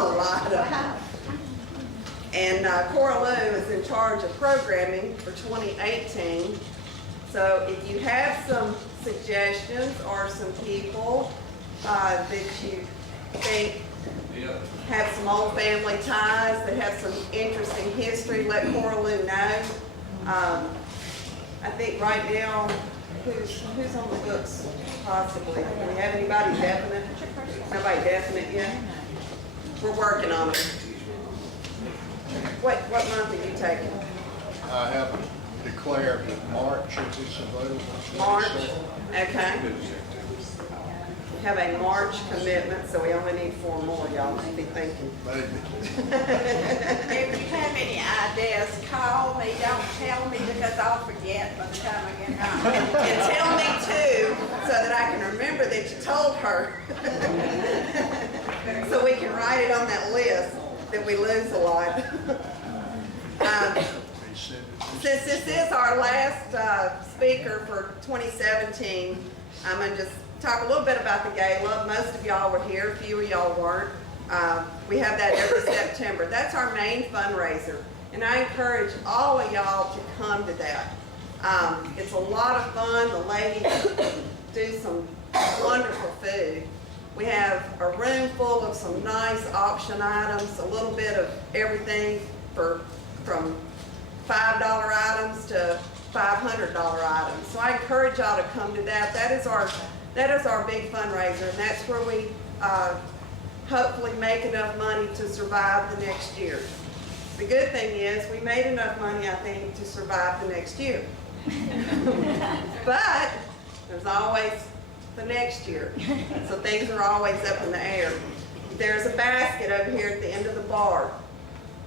lot of them. And Cora Lou is in charge of programming for 2018. So if you have some suggestions or some people that you think have some old family ties, that have some interesting history, let Cora Lou know. I think right now, who's on the books possibly? Do we have anybody definite? Nobody definite yet? We're working on it. What month are you taking? I haven't declared that March is available. March, okay. We have a March commitment, so we only need 4 more, y'all may be thinking. Maybe. If you have any ideas, call me, don't tell me because I'll forget by the time I get home. And tell me too, so that I can remember that you told her. So we can write it on that list that we lose a lot. Since this is our last speaker for 2017, I'm going to just talk a little bit about the gala. Most of y'all were here, a few of y'all weren't. We have that every September. That's our main fundraiser, and I encourage all of y'all to come to that. It's a lot of fun. The ladies do some wonderful food. We have a room full of some nice auction items, a little bit of everything from $5 items to $500 items. So I encourage y'all to come to that. That is our big fundraiser, and that's where we hopefully make enough money to survive the next year. The good thing is we made enough money, I think, to survive the next year. But there's always the next year, so things are always up in the air. There's a basket over here at the end of the bar.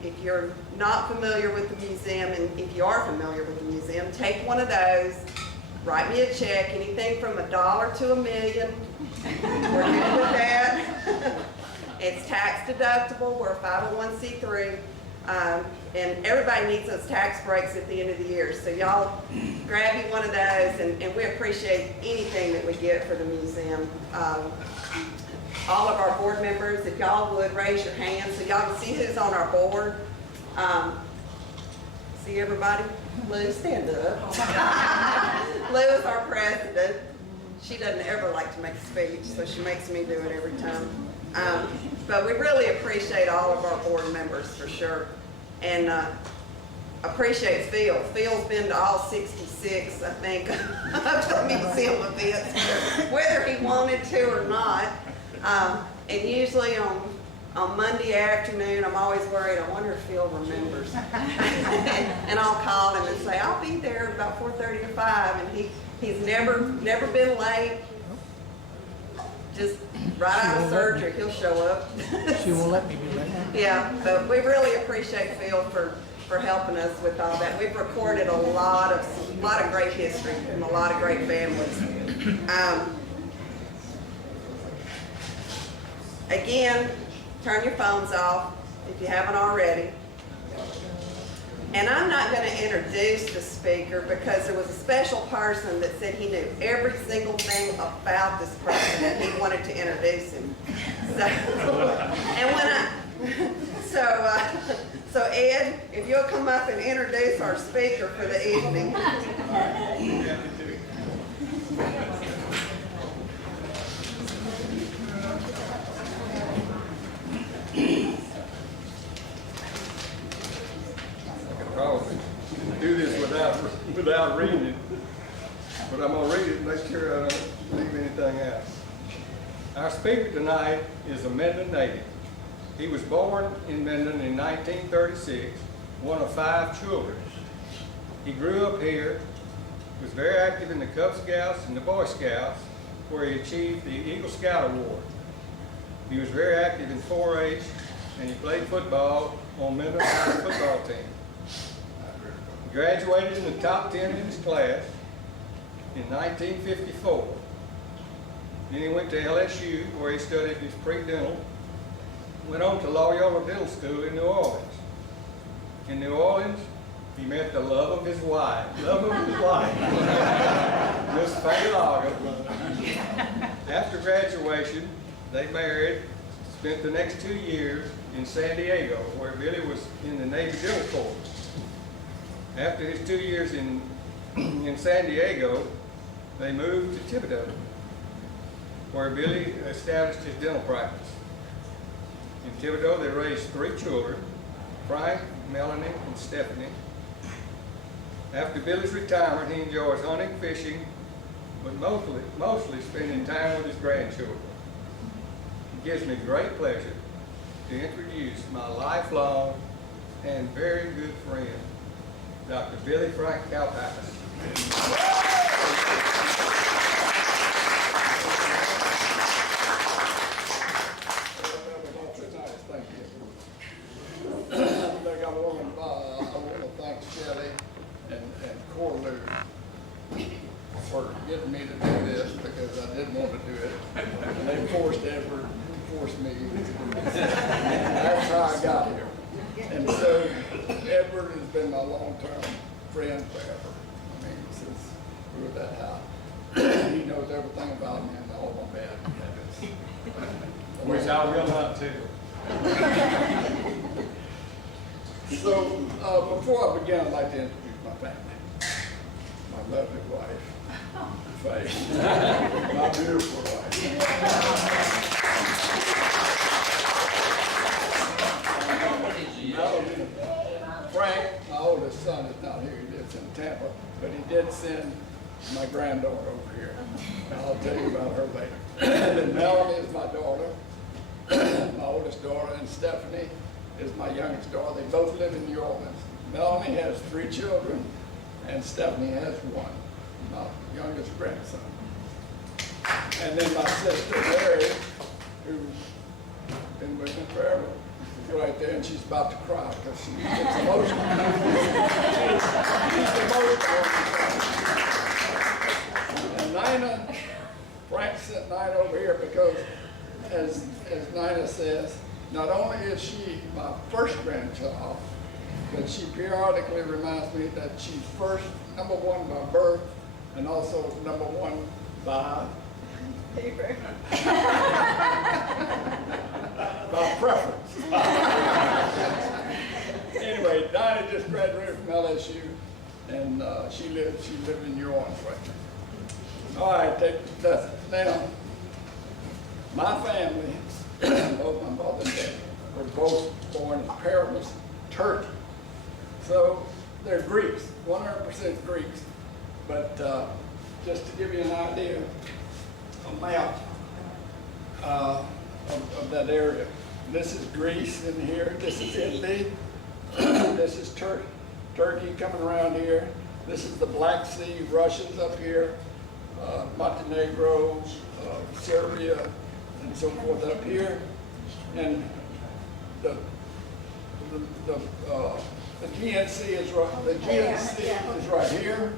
If you're not familiar with the museum, and if you are familiar with the museum, take one of those, write me a check, anything from $1 to $1 million. We're good with that. It's tax deductible, we're a 501c3, and everybody needs those tax breaks at the end of the year. So y'all grab you one of those, and we appreciate anything that we get for the museum. All of our board members, if y'all would raise your hands so y'all can see who's on our board. See everybody? Lou, stand up. Lou is our president. She doesn't ever like to make a speech, so she makes me do it every time. But we really appreciate all of our board members for sure. And appreciate Phil. Phil's been to all 66, I think, of the museum events, whether he wanted to or not. And usually on Monday afternoon, I'm always worried, I wonder if Phil remembers. And I'll call him and say, I'll be there about 4:30 to 5, and he's never been late. Just right out of surgery, he'll show up. She won't let me be late. Yeah, but we really appreciate Phil for helping us with all that. We've recorded a lot of great history from a lot of great families. Again, turn your phones off if you haven't already. And I'm not going to introduce the speaker because there was a special person that said he knew every single thing about this person and he wanted to introduce him. So Ed, if you'll come up and introduce our speaker for the evening. Probably do this without reading it, but I'm going to read it and make sure I don't leave anything out. Our speaker tonight is a Minden native. He was born in Minden in 1936, one of 5 children. He grew up here, was very active in the Cub Scouts and the Boy Scouts, where he achieved the Eagle Scout Award. He was very active in 4-H, and he played football on Minden High football team. He graduated in the top 10 in his class in 1954. Then he went to LSU, where he studied his pre-dental. Went on to Loyola Dental School in New Orleans. In New Orleans, he met the love of his wife. Miss Faye Lager. After graduation, they married, Spent the next 2 years in San Diego, where Billy was in the Navy Dental Corps. After his 2 years in San Diego, they moved to Thibodeau, where Billy established his dental practice. In Thibodeau, they raised 3 children, Frank, Melanie, and Stephanie. After Billy's retirement, he enjoys hunting, fishing, but mostly spending time with his grandchildren. It gives me great pleasure to introduce my lifelong and very good friend, Dr. Billy Frank Kalpakis. Thank you. I want to thank Shelley and Corlew for getting me to do this because I didn't want to do it. And they forced Edward, forced me. That's how I got here. And so Edward has been my long-term friend forever. I mean, since we were that high. He knows everything about me and all my bad habits. Which I will not too. So, before I begin, I'd like to introduce my family. My lovely wife, Faye, my beautiful wife. Frank, my oldest son, is not here. He lives in Tampa, but he did send my granddaughter over here. I'll tell you about her later. And then Melanie is my daughter, my oldest daughter, and Stephanie is my youngest daughter. They both live in New Orleans. Melanie has 3 children, and Stephanie has 1, my youngest grandson. And then my sister, Mary, who's been with me forever, is right there, and she's about to cry because she gets emotional. She's emotional. And Nina, Frank sent Nina over here because, as Nina says, not only is she my first grandchild, but she periodically reminds me that she's first, number 1 by birth, and also number 1 by by preference. Anyway, Dinah just graduated from LSU, and she lived in New Orleans right now. All right, now, my family, both my mother and dad, were both born in Paris, Turkey. So they're Greeks, 100% Greeks. But just to give you an idea, a map of that area. This is Greece in here, this is Italy, this is Turkey coming around here. This is the Black Sea, Russia's up here, Montenegro, Serbia, and so forth up here. And the GNC is right here.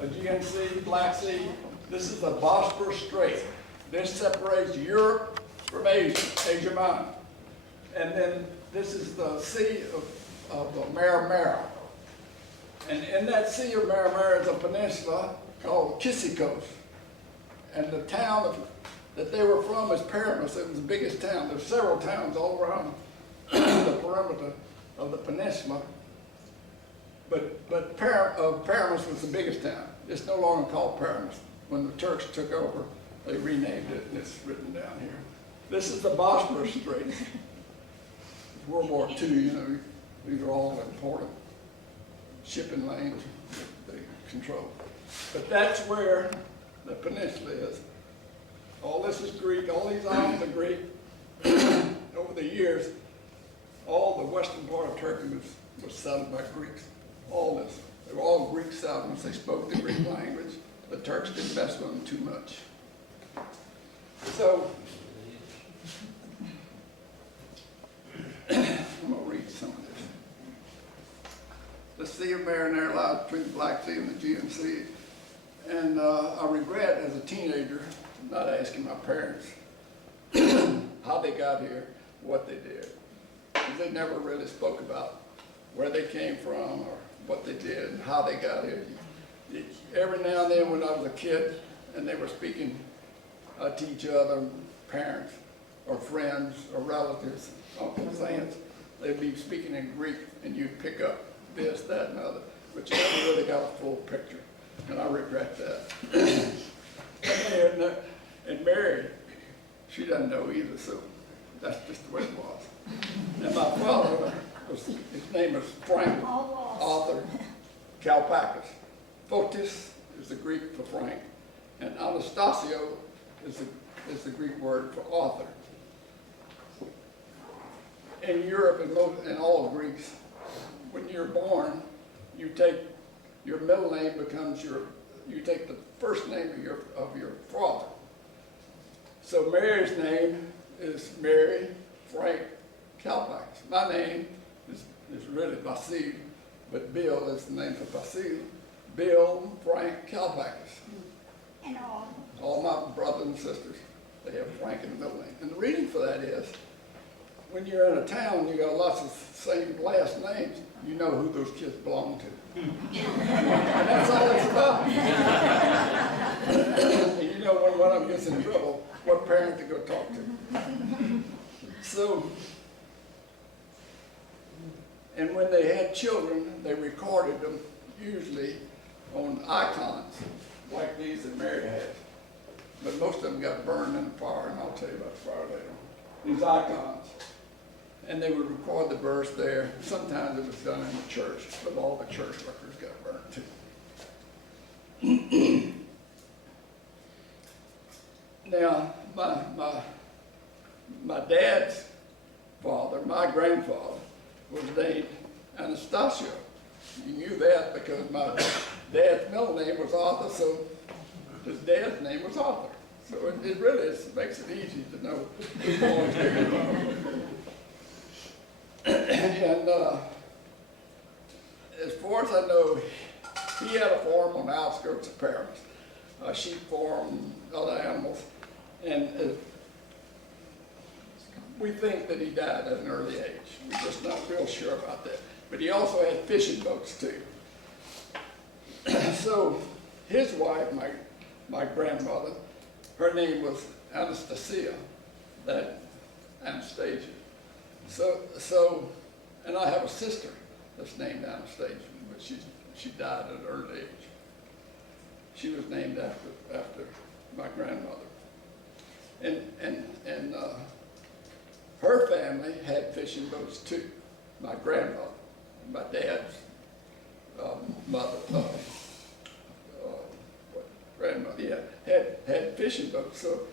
The GNC, Black Sea. This is the Bosphorus Strait. This separates Europe from Asia Minor. And then this is the Sea of Mara. And in that Sea of Mara is a peninsula called Kysikos. And the town that they were from is Paramus. It was the biggest town. There's several towns all around the perimeter of the peninsula. But Paramus was the biggest town. It's no longer called Paramus. When the Turks took over, they renamed it, and it's written down here. This is the Bosphorus Strait. World War II, you know, these are all important shipping lanes they control. But that's where the peninsula is. All this is Greek, all these islands are Greek. Over the years, all the western part of Turkey was settled by Greeks. All this. They were all Greek settlements. They spoke the Greek language. The Turks didn't mess with them too much. So, I'm going to read some of this. The Sea of Marinere lies between the Black Sea and the GNC. And I regret, as a teenager, not asking my parents how they got here, what they did. Because they never really spoke about where they came from or what they did and how they got here. Every now and then when I was a kid and they were speaking to each other, parents, or friends or relatives, uncles, aunts, they'd be speaking in Greek and you'd pick up this, that, and other, but you never really got a full picture, and I regret that. And Mary, she doesn't know either, so that's just the way it was. And my father, his name was Frank, author, Kalpakis. Fotis is the Greek for Frank, and Anastasio is the Greek word for author. In Europe and all Greeks, when you're born, you take your middle name becomes you take the first name of your father. So Mary's name is Mary Frank Kalpakis. My name is really Basil, but Bill is the name for Basil. Bill Frank Kalpakis. And All my brothers and sisters, they have Frank in the middle name. And the reason for that is, when you're in a town, you got lots of same last names, you know who those kids belong to. And that's all it's about. And you know when one of them gets in trouble, what parent to go talk to. So, and when they had children, they recorded them usually on icons, like these that Mary had. But most of them got burned in the fire, and I'll tell you about the fire later on. These icons. And they would record the birth there. Sometimes it was done in the church, but all the church workers got burned too. Now, my dad's father, my grandfather, was named Anastasio. You knew that because my dad's middle name was Arthur, so his dad's name was Arthur. So it really makes it easy to know who's going to. And as far as I know, he had a farm on the outskirts of Paris, a sheep farm, other animals, and we think that he died at an early age. We're just not real sure about that. But he also had fishing boats too. So his wife, my grandmother, her name was Anastasia, that Anastasia. So, and I have a sister that's named Anastasia, but she died at an early age. She was named after my grandmother. And her family had fishing boats too. My grandmother, my dad's mother, grandmother, yeah, had fishing boats. So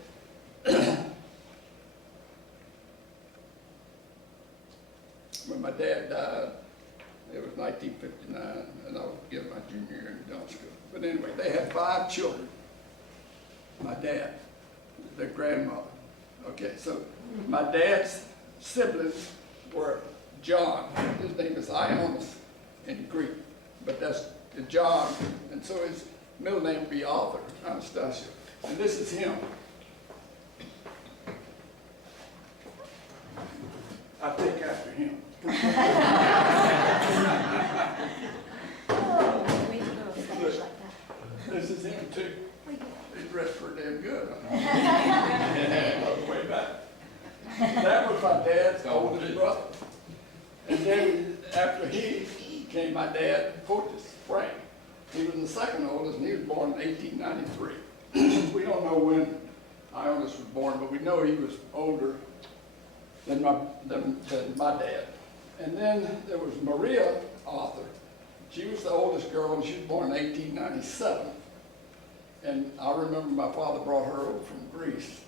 when my dad died, it was 1959, and I was getting my junior year in John school. But anyway, they had 5 children. My dad, their grandmother. Okay, so my dad's siblings were John. His name is Ionis in Greek, but that's John, and so his middle name would be Arthur, Anastasia. And this is him. I take after him. This is him too. He dressed pretty damn good. All the way back. That was my dad's oldest brother. And then after he came my dad, Fotis, Frank. He was the second oldest, and he was born in 1893. We don't know when Ionis was born, but we know he was older than my dad. And then there was Maria Arthur. She was the oldest girl, and she was born in 1897. And I remember my father brought her over from Greece.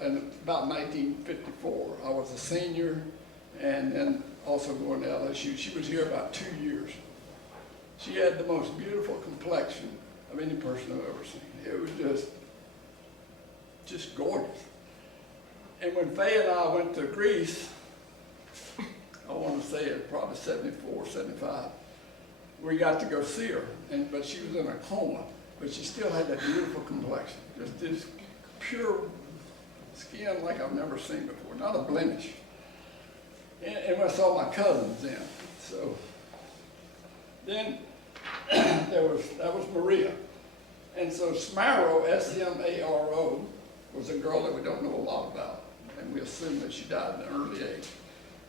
And about 1954, I was a senior, and then also going to LSU. She was here about 2 years. She had the most beautiful complexion of any person I've ever seen. It was just gorgeous. And when Faye and I went to Greece, I want to say it was probably 74, 75, we got to go see her, but she was in a coma, but she still had that beautiful complexion, just this pure skin like I've never seen before, not a blemish. And I saw my cousins then. So then that was Maria. And so Smaro, S-M-A-R-O, was a girl that we don't know a lot about. and we assume that she died at an early age.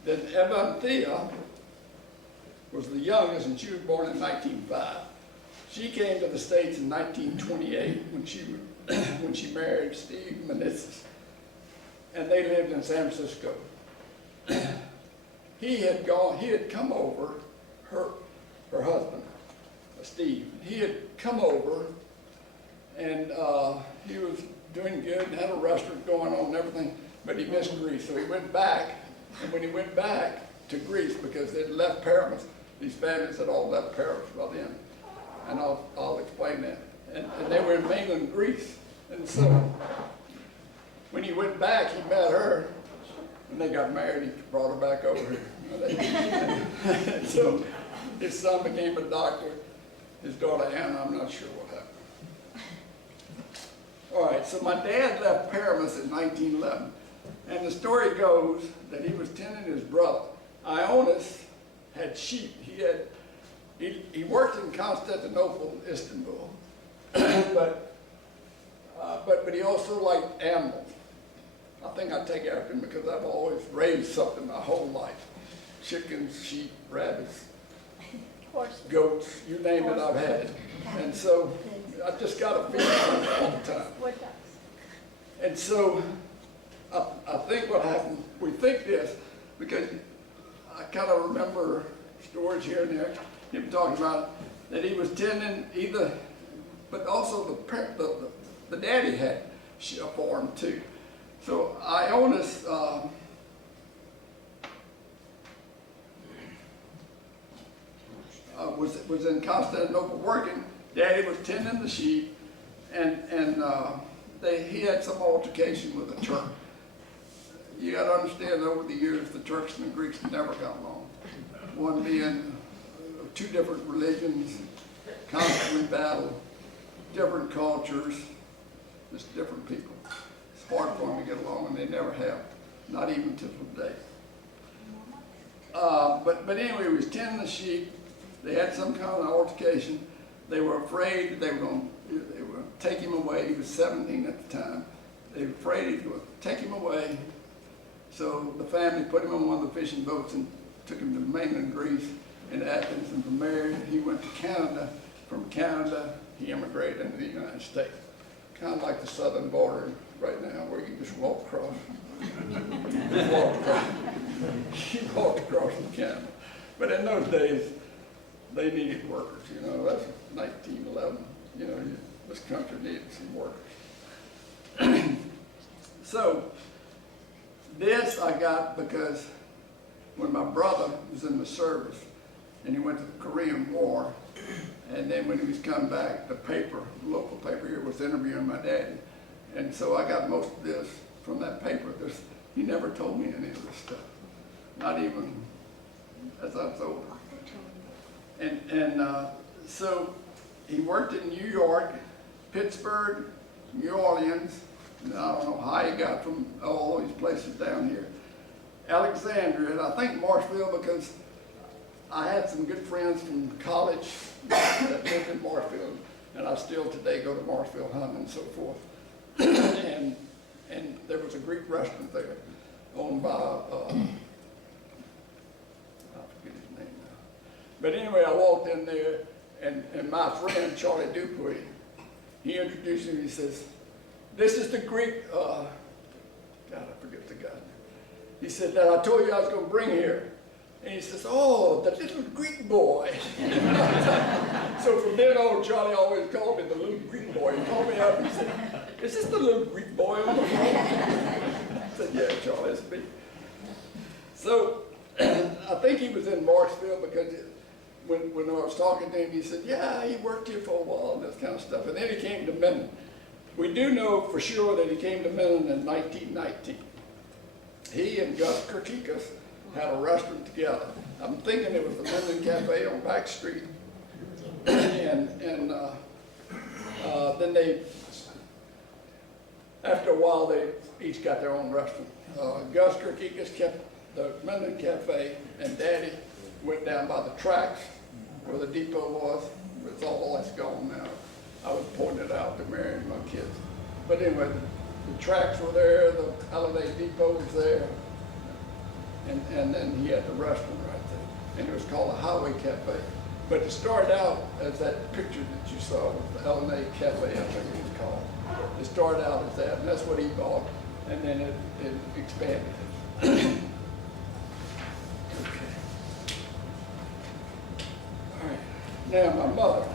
Then Evanthea was the youngest, and she was born in 1905. She came to the States in 1928 when she married Steve Menezes, and they lived in San Francisco. He had come over, her husband, Steve, he had come over, and he was doing good and had a restaurant going on and everything, but he missed Greece, so he went back, and when he went back to Greece, because they'd left Paris, these families had all left Paris by then, and I'll explain that, and they were in mainland Greece, and so when he went back, he met her, and they got married. He brought her back over here. And so his son became a doctor. His daughter Anna, I'm not sure what happened. All right, so my dad left Paramus in 1911, and the story goes that he was tending his brother. Ionis had sheep. He worked in Constantinople, Istanbul, but he also liked animals. I think I take after him because I've always raised something my whole life. Chickens, sheep, rabbits, goats, you name it, I've had. And so I just got a feeling all the time. And so I think what happened, we think this, because I kind of remember stories here and there, him talking about that he was tending either, but also the daddy had a farm too. So Ionis was in Constantinople working. Daddy was tending the sheep, and he had some altercation with a Turk. You got to understand, over the years, the Turks and the Greeks never got along. One being two different religions, constantly battled, different cultures, just different people. It's hard for them to get along, and they never have, not even to today. But anyway, he was tending the sheep. They had some kind of altercation. They were afraid that they were going to take him away. He was 17 at the time. They were afraid he was going to take him away. So the family put him on one of the fishing boats and took him to mainland Greece in Athens, and from there he went to Canada. From Canada, he immigrated into the United States. Kind of like the southern border right now, where you just walk across. He walked across from Canada. But in those days, they needed workers, you know, that's 1911. You know, this country needed some workers. So, this I got because when my brother was in the service, and he went to the Korean War, and then when he was coming back, the local paper here was interviewing my daddy. And so I got most of this from that paper. He never told me any of this stuff, not even as I was older. And so he worked in New York, Pittsburgh, New Orleans, and I don't know how he got from all these places down here. Alexandria, and I think Marshville, because I had some good friends from college that lived in Marshville, and I still today go to Marshville hunting and so forth. and there was a Greek restaurant there owned by, I forget his name now. But anyway, I walked in there, and my friend, Charlie Dupuy, he introduced me, he says, this is the Greek, God, I forget the guy. He said, that I told you I was going to bring here. And he says, oh, the little Greek boy. So from then on, Charlie always called me the little Greek boy. He called me up and he said, is this the little Greek boy on the phone? I said, yeah, Charlie, it's me. So I think he was in Marshville because when I was talking to him, he said, yeah, he worked here for a while and this kind of stuff. And then he came to Minden. We do know for sure that he came to Minden in 1919. He and Gus Kalpakis had a restaurant together. I'm thinking it was the Minden Café on Back Street. and then they, after a while, they each got their own restaurant. Gus Kalpakis kept the Minden Café, and Daddy went down by the tracks where the depot was. It's all that's gone now. I was pointing it out to Mary and my kids. But anyway, the tracks were there, the holiday depot was there, and then he had the restaurant right there. And it was called the HI-Way Café. But it started out as that picture that you saw with the L&A Cafe, I think it was called. It started out as that, and that's what he bought, and then it expanded it. Okay. All right. Now, my mother,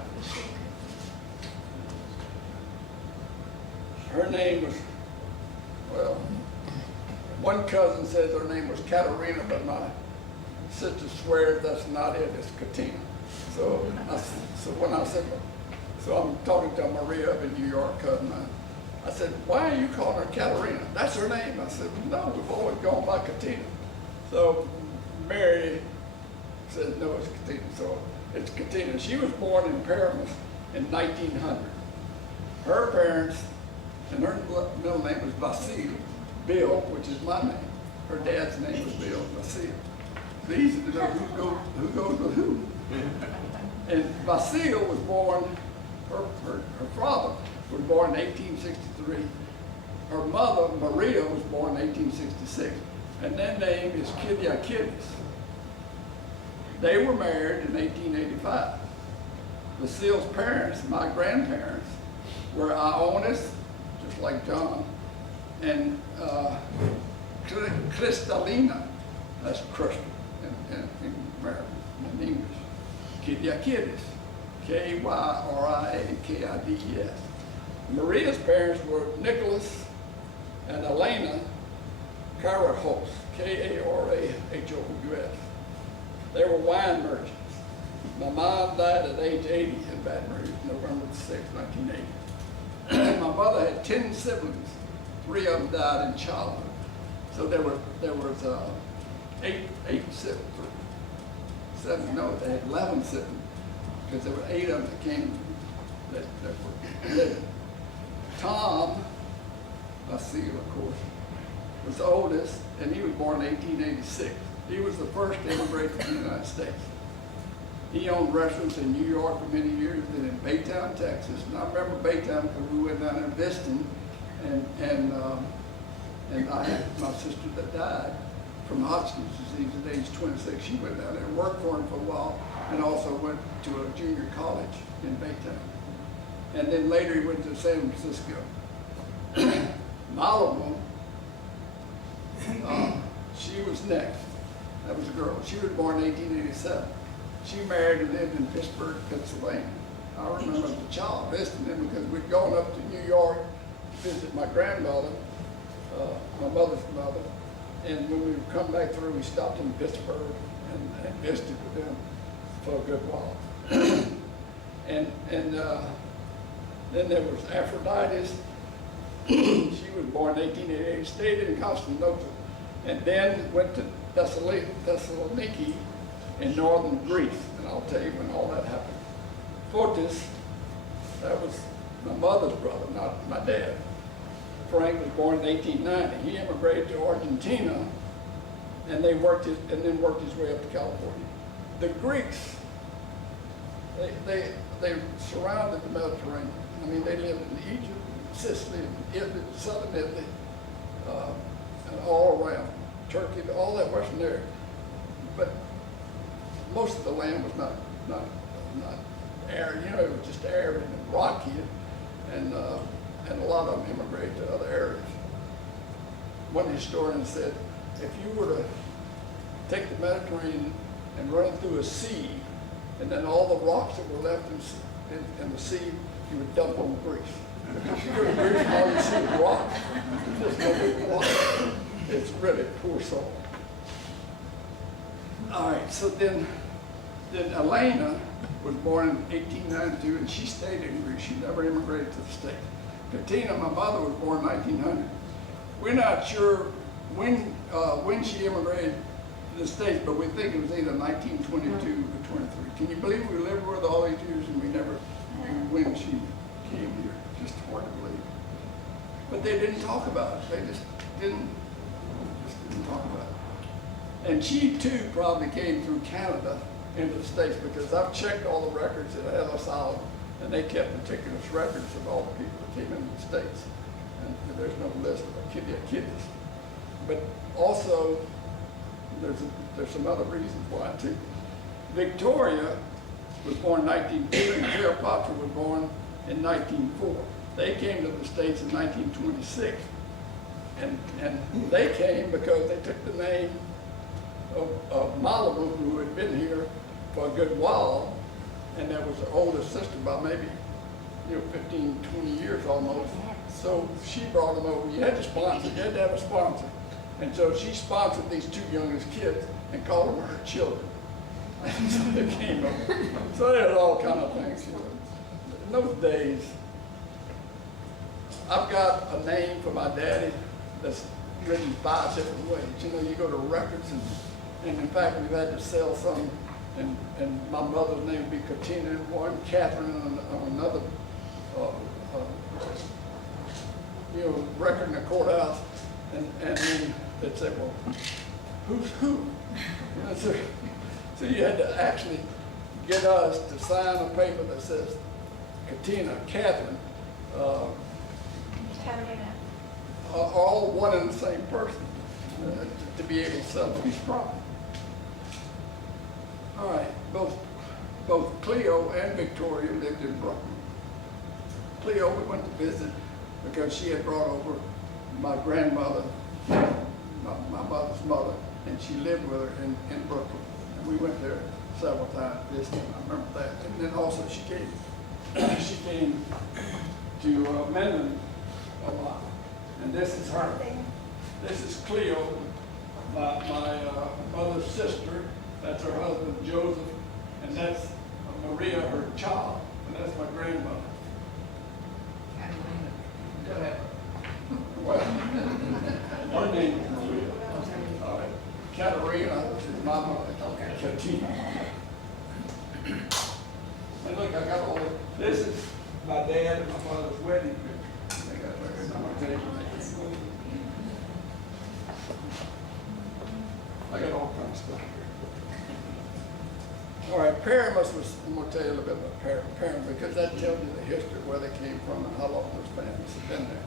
her name was, well, one cousin says her name was Katerina, but my sister swears that's not it, it's Katina. So when I said, so I'm talking to Maria up in New York, cousin, I said, why are you calling her Katerina? That's her name. I said, no, we've always gone by Katina. So Mary said, no, it's Katina. So it's Katina. She was born in Paramus in 1900. Her parents, and her middle name was Vasil, Bill, which is my name. Her dad's name was Bill, Vasil. So easy to know who goes with who. And Vasil was born, her father was born in 1863. Her mother, Maria, was born in 1866. And their name is Kalpakis. They were married in 1885. Vasil's parents, my grandparents, were Ionis, just like John, and Kristalina, that's crystal in American, in English. Kalpakis, Kyriakidis. Maria's parents were Nicholas and Elena Karahos, Karahous. They were wine merchants. My mom died at age 80 in Baton Rouge, November 6, 1980. My mother had 10 siblings. 3 of them died in childhood. So there was 8 siblings. 7, no, they had 11 siblings, because there were 8 of them that came that were living. Tom, Vasil, of course, was the oldest, and he was born in 1886. He was the first to immigrate to the United States. He owned restaurants in New York for many years, and in Baytown, Texas. And I remember Baytown because we went down there visiting, and I had my sister that died from Hodgkin's disease at age 26. She went down there and worked for him for a while, and also went to a junior college in Baytown. And then later he went to San Francisco. Malamo, she was next. That was a girl. She was born in 1887. She married and lived in Pittsburgh, Pennsylvania. I remember as a child visiting them because we'd gone up to New York to visit my grandmother, my mother's mother. And when we would come back through, we stopped in Pittsburgh and visited with them for a good while. and then there was Aphrodite. She was born in 1888, stayed in Constantinople, and then went to Thessaloniki in northern Greece. And I'll tell you when all that happened. Fotis, that was my mother's brother, not my dad. Frank was born in 1890. He immigrated to Argentina, and then worked his way up to California. The Greeks, they surrounded the Mediterranean. I mean, they lived in Egypt, Sicily, Italy, southern Italy, and all around Turkey, all that western area. But most of the land was not arid. You know, it was just arid and rocky, and a lot of them immigrated to other areas. One historian said, if you were to take the Mediterranean and run it through a sieve, and then all the rocks that were left in the sieve, you would dump on Greece. If you go to Greece and all you see is rocks, there's no big water. It's really poor soil. All right, so then Elena was born in 1892, and she stayed in Greece. She never immigrated to the States. Katina, my mother, was born in 1900. We're not sure when she immigrated to the States, but we think it was either 1922 or 23. Can you believe we lived with her all these years and we never knew when she came here? Just hard to believe. But they didn't talk about it. They just didn't talk about it. And she too probably came through Canada into the States, because I've checked all the records at Ellis Island, and they kept meticulous records of all the people that came into the States. there's no list of kids. But also, there's some other reasons why too. Victoria was born in 1902, and Kalpakis was born in 1904. They came to the States in 1926, and they came because they took the name of Malibu, who had been here for a good while, and that was the oldest sister by maybe 15, 20 years almost. So she brought them over. You had to sponsor, you had to have a sponsor. And so she sponsored these two youngest kids and called them her children. And so they came over. So they had all kind of things. In those days, I've got a name for my daddy that's written 5 different ways. You go to records, and in fact, we've had to sell some, and my mother's name would be Katina in one, Catherine on another, record in the courthouse, and then they'd say, well, who's who? So you had to actually get us to sign a paper that says Katina, Catherine, are all one and the same person to be able to sell a piece of property. All right, both Cleo and Victoria lived in Brooklyn. Cleo, we went to visit because she had brought over my grandmother, my mother's mother, and she lived with her in Brooklyn. And we went there several times visiting. I remember that. And then also she came to Minden a lot. And this is her. This is Cleo, my mother's sister. That's her husband, Joseph. And that's Maria, her child. And that's my grandmother. Well, her name is Maria. All right. Katerina is my mother. Katina. And look, I got all this is my dad and my mother's wedding picture. I got all kinds of stuff here. All right, Paramus was, I'm going to tell you a little bit about Paramus because that tells you the history of where they came from and how long those families have been there.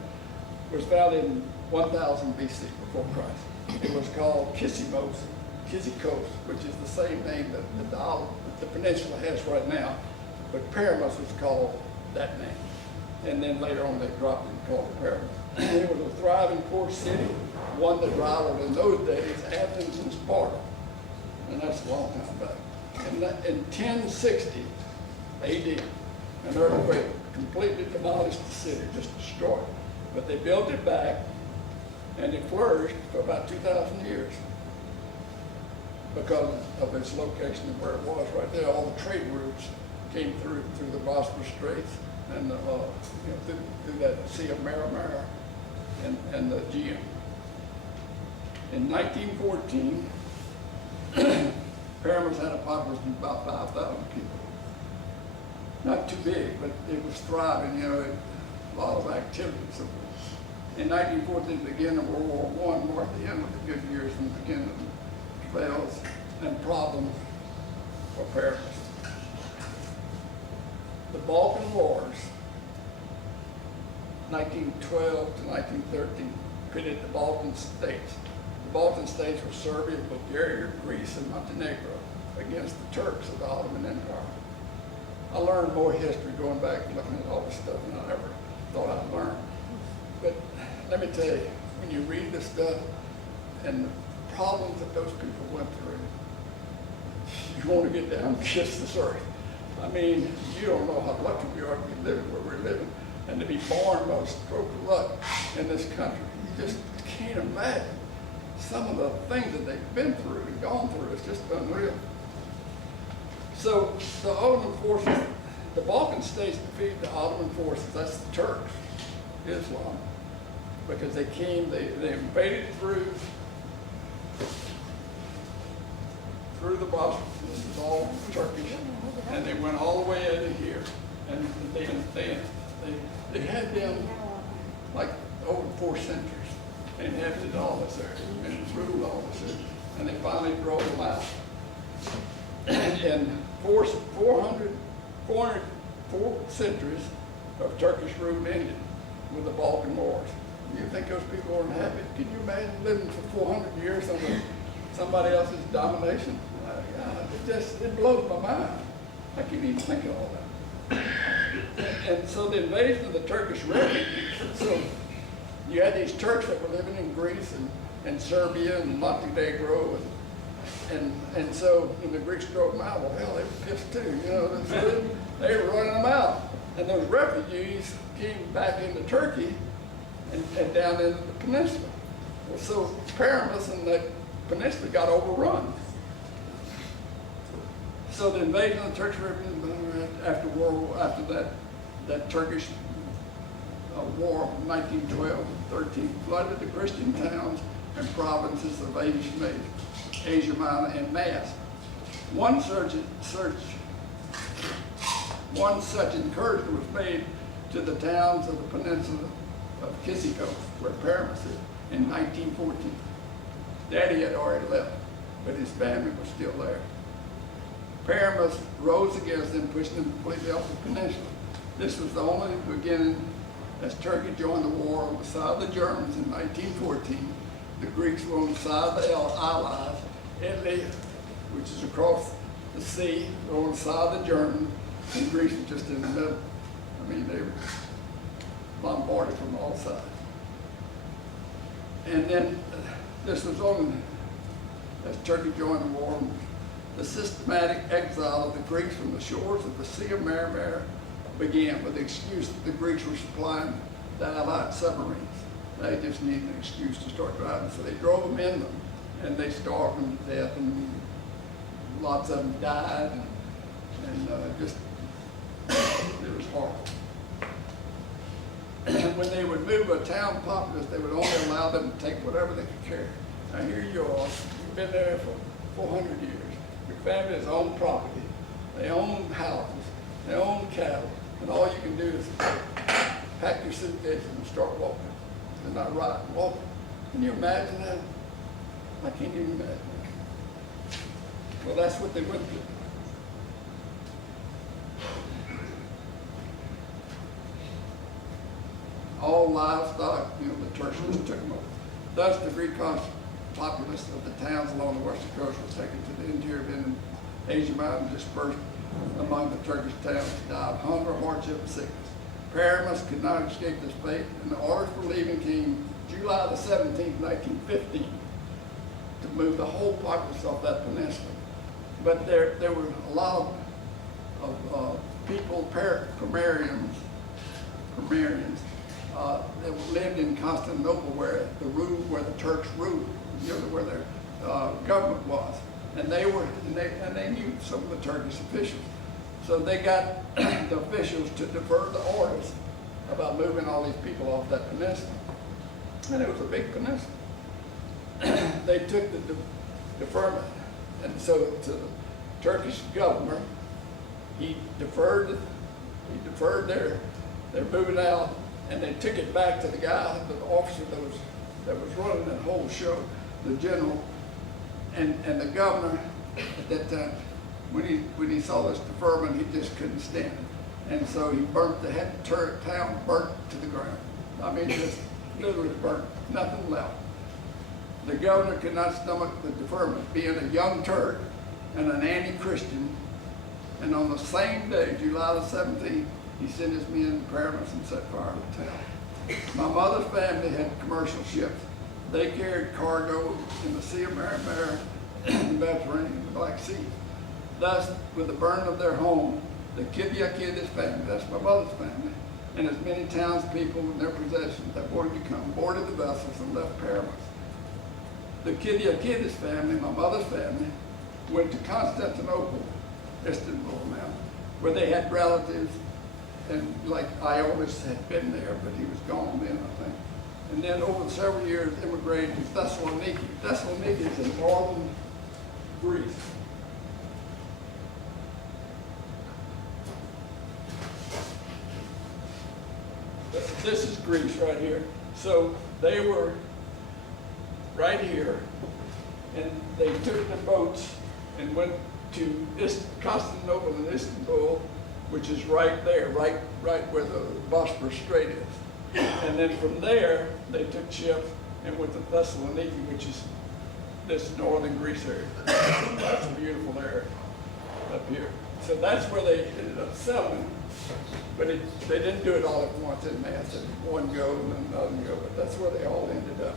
It was founded in 1000 BC, before Christ. It was called Kyzikos, which is the same name that the peninsula has right now, but Paramus was called that name. And then later on they dropped it and called it Paramus. It was a thriving port city, one that rivaled in those days Athens and Sparta. And that's a long time back. In 1060 AD, an earthquake completely demolished the city, just destroyed it. But they built it back, and it flourished for about 2,000 years because of its location and where it was right there. All the trade routes came through the Bosphorus Straits and through that Sea of Marmara and the Aegean. In 1914, Paramus had a population of about 5,000 people. Not too big, but it was thriving, a lot of activity. So in 1914, the beginning of World War I marked the end of the good years and the beginning of the fails and problems for Paramus. The Balkan Wars, 1912 to 1913, created the Balkan states. The Balkan states were Serbia, Bulgaria, Greece, and Montenegro against the Turks of the Ottoman Empire. I learned more history going back and looking at all this stuff than I ever thought I'd learn. But let me tell you, when you read this stuff and the problems that those people went through, you want to get down and kiss this earth. I mean, you don't know how lucky we are to be living where we're living and to be born by a stroke of luck in this country. You just can't imagine some of the things that they've been through and gone through. It's just unreal. So the Ottoman forces, the Balkan states defeated the Ottoman forces. That's the Turks, Islam, because they came, they invaded through the Bosphorus. This is all Turkish, and they went all the way into here, and they had them like over 4 centuries. They inhabited all this area and ruled all this area, and they finally drove them out. And 404 centuries of Turkish rule ended with the Balkan Wars. You think those people weren't happy? Can you imagine living for 400 years under somebody else's domination? It blows my mind. I can't even think of all that. And so the invasion of the Turkish refugees, so you had these Turks that were living in Greece and Serbia and Montenegro, and so when the Greeks drove them out, well, hell, they were pissed too, you know. So they were running them out. And those refugees came back into Turkey and down into the peninsula. Well, so Paramus and the peninsula got overrun. So the invasion of the Turkish refugees after that Turkish war of 1912-13 flooded the Christian towns and provinces of Asia Minor en masse. One such encouragement was made to the towns of the peninsula of Kisiko, where Paramus is, in 1914. Daddy had already left, but his family was still there. Paramus rose against them, pushing them completely off the peninsula. This was the only beginning as Turkey joined the war on the side of the Germans in 1914. The Greeks were on the side of the Allies. Italy, which is across the sea, were on the side of the Germans, and Greece was just in the middle. I mean, they were bombarded from all sides. And then this was on, as Turkey joined the war, the systematic exile of the Greeks from the shores of the Sea of Marmara began with the excuse that the Greeks were supplying the Allied submarines. They just needed an excuse to start driving, so they drove them in them, and they starved them to death, and lots of them died, and just, it was horrible. When they would move a town populace, they would only allow them to take whatever they could carry. Now here you are, you've been there for 400 years. Your family has owned property, they own houses, they own cattle, and all you can do is pack your suitcases and start walking. And not ride, walking. Can you imagine that? I can't even imagine. Well, that's what they went through. All livestock, you know, the Turks just took them over. Thus, the Greek populace of the towns along the western coast was taken to the interior of Minden, Asia Minor, and dispersed among the Turkish towns to die of hunger, hardship, and sickness. Paramus could not escape this fate, and the orders for leaving came July the 17th, 1915, to move the whole populace off that peninsula. But there were a lot of people, grammarians, that lived in Constantinople, where the Turks ruled, you know, where their government was, and they knew some of the Turkish officials, so they got the officials to defer the orders about moving all these people off that peninsula, and it was a big peninsula. They took the deferment, and so to the Turkish governor, he deferred their moving out, and they took it back to the guy, the officer that was running that whole show, the general, and the governor at that time, when he saw this deferment, he just couldn't stand it, and so he had the town burnt to the ground. I mean, just literally burnt, nothing left. The governor could not stomach the deferment, being a young Turk and an anti-Christian, and on the same day, July the 17th, he sent his men to Paramus and set fire to the town. My mother's family had commercial ships. They carried cargo in the Sea of Marmara, the Mediterranean, the Black Sea. Thus, with the burning of their home, the Kalpakis family, that's my mother's family, and as many townspeople and their possessions that wanted to come boarded the vessels and left Paramus. The Kalpakis family, my mother's family, went to Constantinople, Istanbul now, where they had relatives, and like Ionis had been there, but he was gone then, I think. And then over several years, immigrated to Thessaloniki. Thessaloniki is in northern Greece. This is Greece right here. So they were right here, and they took the boats and went to Constantinople and Istanbul, which is right there, right where the Bosphorus Strait is. And then from there, they took ship and went to Thessaloniki, which is this northern Greece area. That's a beautiful area up here. So that's where they ended up settling. But they didn't do it all at once in mass. One go and then another go, but that's where they all ended up.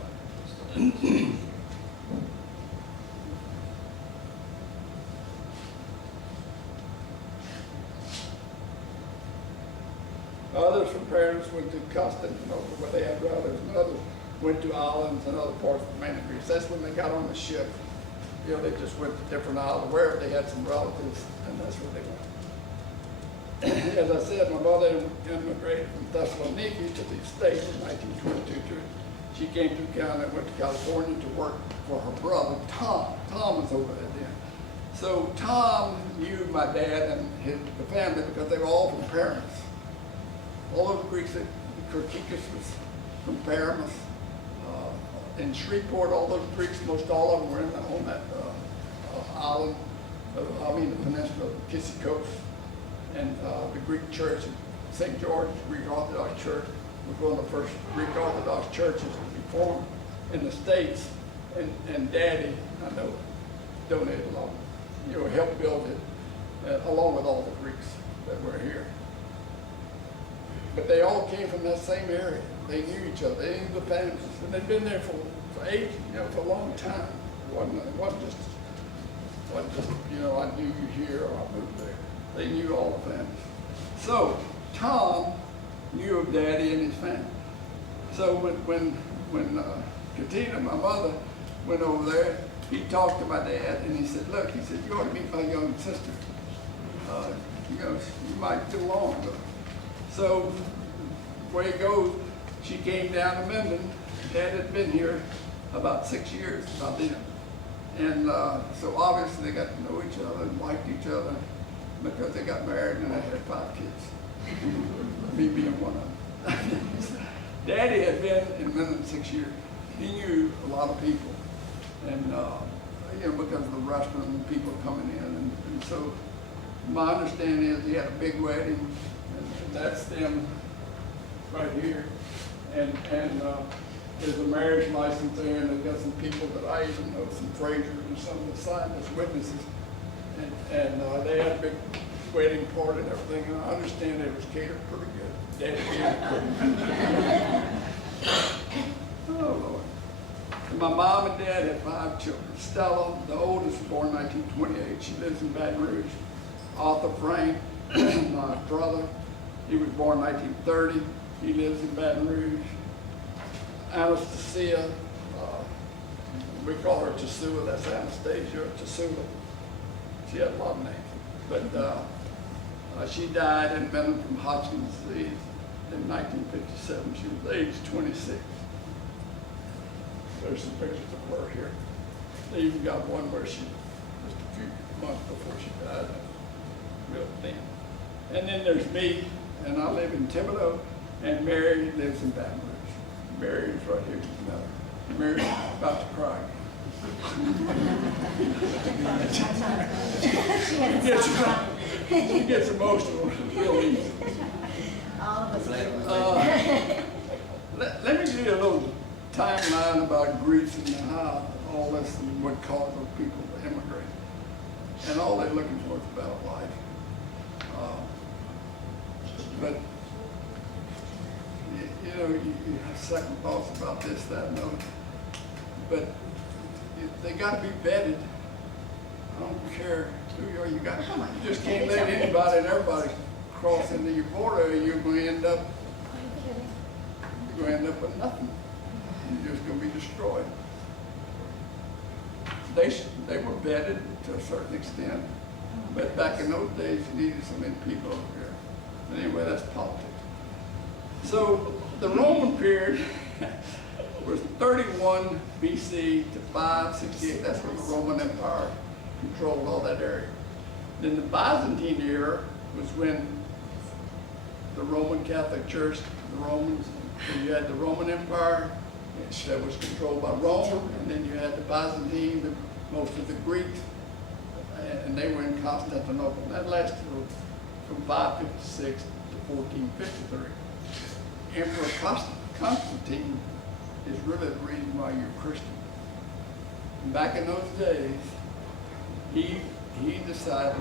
Others from parents went to Constantinople, where they had brothers, and others went to islands and other parts of mainland Greece. That's when they got on the ship. You know, they just went to different islands where they had some relatives, and that's where they went. As I said, my mother immigrated from Thessaloniki to the States in 1922. She came through Canada and went to California to work for her brother, Tom. Tom was over there then. So Tom knew my dad and the family because they were all from Paramus. All of the Greeks, Kalpakis was from Paramus. In Shreveport, all those Greeks, most all of them were on that island, the peninsula of the Kissy Coast. And the Greek church, St. George, Greek Orthodox Church, was one of the first Greek Orthodox churches to be formed in the States. And Daddy, I know, donated a lot, helped build it, along with all the Greeks that were here. But they all came from that same area. They knew each other, they knew the families, and they'd been there for ages, for a long time. It wasn't just, I knew you here or I moved there. They knew all the families. So Tom knew of Daddy and his family. So when Katina, my mother, went over there, he talked to my dad and he said, look, you ought to meet my young sister. You might get along with her. So where it goes, she came down to Minden. Dad had been here about 6 years by then. And so obviously they got to know each other and liked each other, because they got married and they had 5 kids, me being one of them. Daddy had been in Minden 6 years. He knew a lot of people, and because of the restaurant and people coming in, and so my understanding is he had a big wedding, and that's them right here, and there's a marriage license there, and they've got some people that I even know, some Frasers and some that signed as witnesses. And they had a big wedding party and everything, and I understand it was catered pretty good. Daddy Oh, Lord. And my mom and dad had 5 children. Stella, the oldest, was born in 1928. She lives in Baton Rouge. Arthur Frank, my brother, he was born in 1930. He lives in Baton Rouge. Anastasia, we call her Chasua, that's Anastasia, Chasua. She had a lot of names, but she died in Minden from Hodgkin's disease in 1957. She was age 26. There's some pictures of her here. They even got one where she, just a few months before she died, real thin. And then there's me, and I live in Thibodeau, and Mary lives in Baton Rouge. Mary is right here. Mary's about to cry. She gets emotional real easy. Let me give you a little timeline about Greece and how all this and what caused those people to immigrate. And all they're looking for is a better life. But you have second thoughts about this, that, and other. But they got to be vetted. I don't care who you are. You just can't let anybody and everybody cross into your border. You're going to end up with nothing. You're just going to be destroyed. They were vetted to a certain extent, but back in those days, you needed so many people over here. But anyway, that's politics. So the Roman period was 31 BC to 568. That's when the Roman Empire controlled all that area. Then the Byzantine era was when the Roman Catholic Church, the Romans, and you had the Roman Empire that was controlled by Rome, and then you had the Byzantine, most of the Greeks, and they were in Constantinople. That lasted from 556 to 1453. Emperor Constantine is really the reason why you're Christian. And back in those days, he decided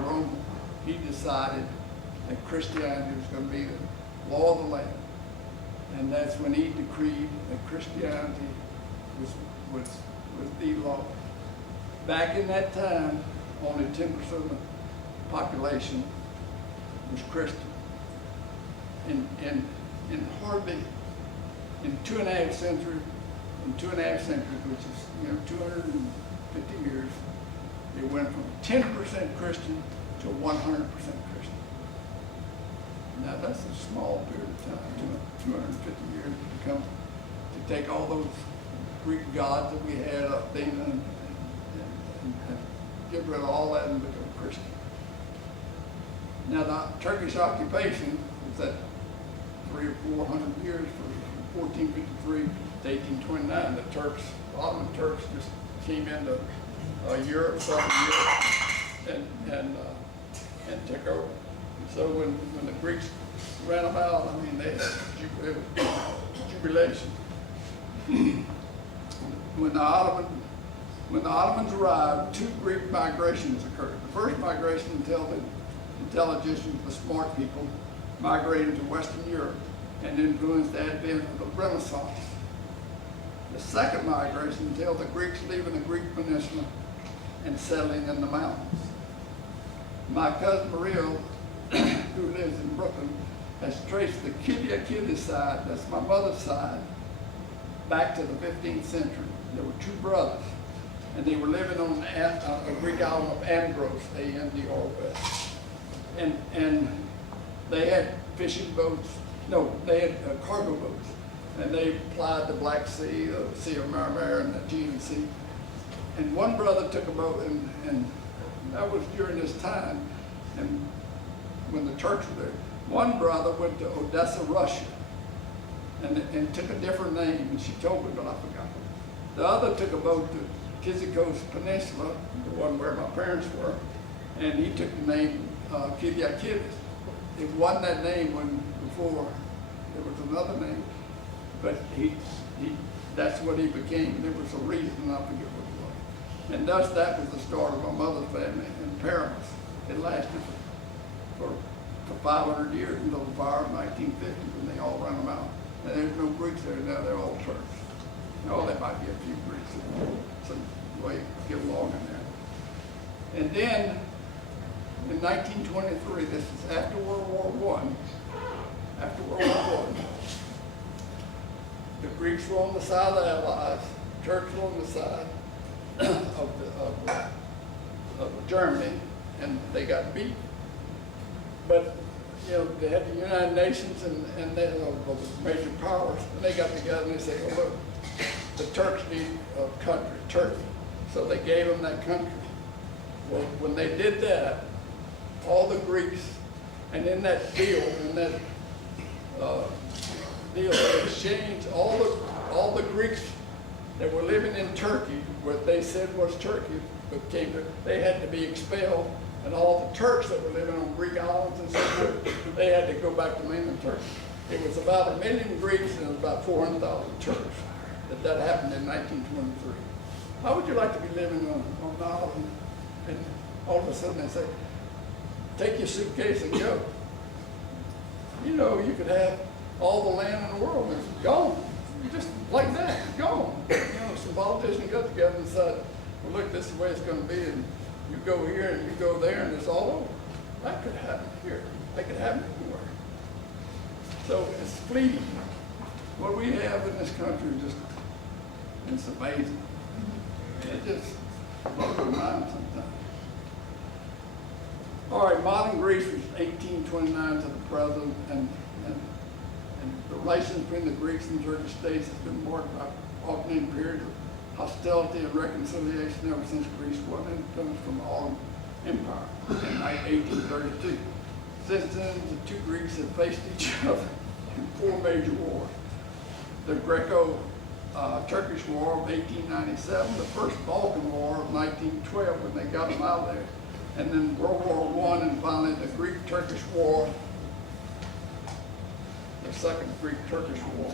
that Christianity was going to be the law of the land. And that's when he decreed that Christianity was the law. Back in that time, only 10% of the population was Christian. In hardly, in 2.5 centuries, which is 250 years, it went from 10% Christian to 100% Christian. Now that's a small period of time, 250 years to take all those Greek gods that we had up there and get rid of all that and become Christian. Now the Turkish occupation was at 300 or 400 years, from 1453 to 1829. The Turks, Ottoman Turks, just came into Europe, Southern Europe, and took over. So when the Greeks ran them out, I mean, it was jubilation. When the Ottomans arrived, 2 Greek migrations occurred. The first migration, intelligent, the smart people, migrated to Western Europe and influenced the advent of the Renaissance. The second migration entailed the Greeks leaving the Greek peninsula and settling in the mountains. My cousin Maria, who lives in Brooklyn, has traced the Kalpakis side, that's my mother's side, back to the 15th century. There were 2 brothers, and they were living on a Greek island of Andros, A-N-D-R-O-S. And they had fishing boats, they had cargo boats, and they plied the Black Sea, the Sea of Marmara, and the Aegean Sea. And one brother took a boat, and that was during this time, and when the Turks were there. One brother went to Odessa, Russia, and took a different name, and she told me, but I forgot. The other took a boat to Kyzykos Peninsula, the one where my parents were, and he took the name Kalpakis. It wasn't that name when before there was another name, but that's what he became. There was a reason, I forget what it was. And thus that was the start of my mother's family in Paramus. It lasted for 500 years until the fire of 1950 when they all ran them out. And there's no Greeks there now, they're all Turks. Oh, there might be a few Greeks, some way to get along in there. And then in 1923, this is after World War I, the Greeks were on the side of the Allies, the Turks were on the side of Germany, and they got beat. But they had the United Nations and they, the major powers, and they got together and they said, well, look, the Turks need a country, Turkey. So they gave them that country. Well, when they did that, all the Greeks, and in that deal, they exchanged all the Greeks that were living in Turkey, what they said was Turkey, but they had to be expelled, and all the Turks that were living on Greek islands and so forth, they had to go back to mainland Turkey. It was about 1 million Greeks and about 400,000 Turks that happened in 1923. How would you like to be living on an island, and all of a sudden they say, take your suitcase and go? You could have all the land in the world and it's gone. Just like that, gone. Some politicians got together and said, well, look, this is the way it's going to be, and you go here and you go there and it's all over. That could happen here. That could happen anywhere. So it's fleeting. What we have in this country is just, it's amazing. It just blows my mind sometimes. All right, modern Greece was 1829 to the present, and the relations between the Greeks and Turkish states has been marked by alternating periods of hostility and reconciliation ever since Greece won independence from the Ottoman Empire in 1832. Since then, the 2 Greeks have faced each other in 4 major wars. The Greco-Turkish War of 1897, the First Balkan War of 1912 when they got them out of there, and then World War I, and finally the Greek-Turkish War the Second Greek-Turkish War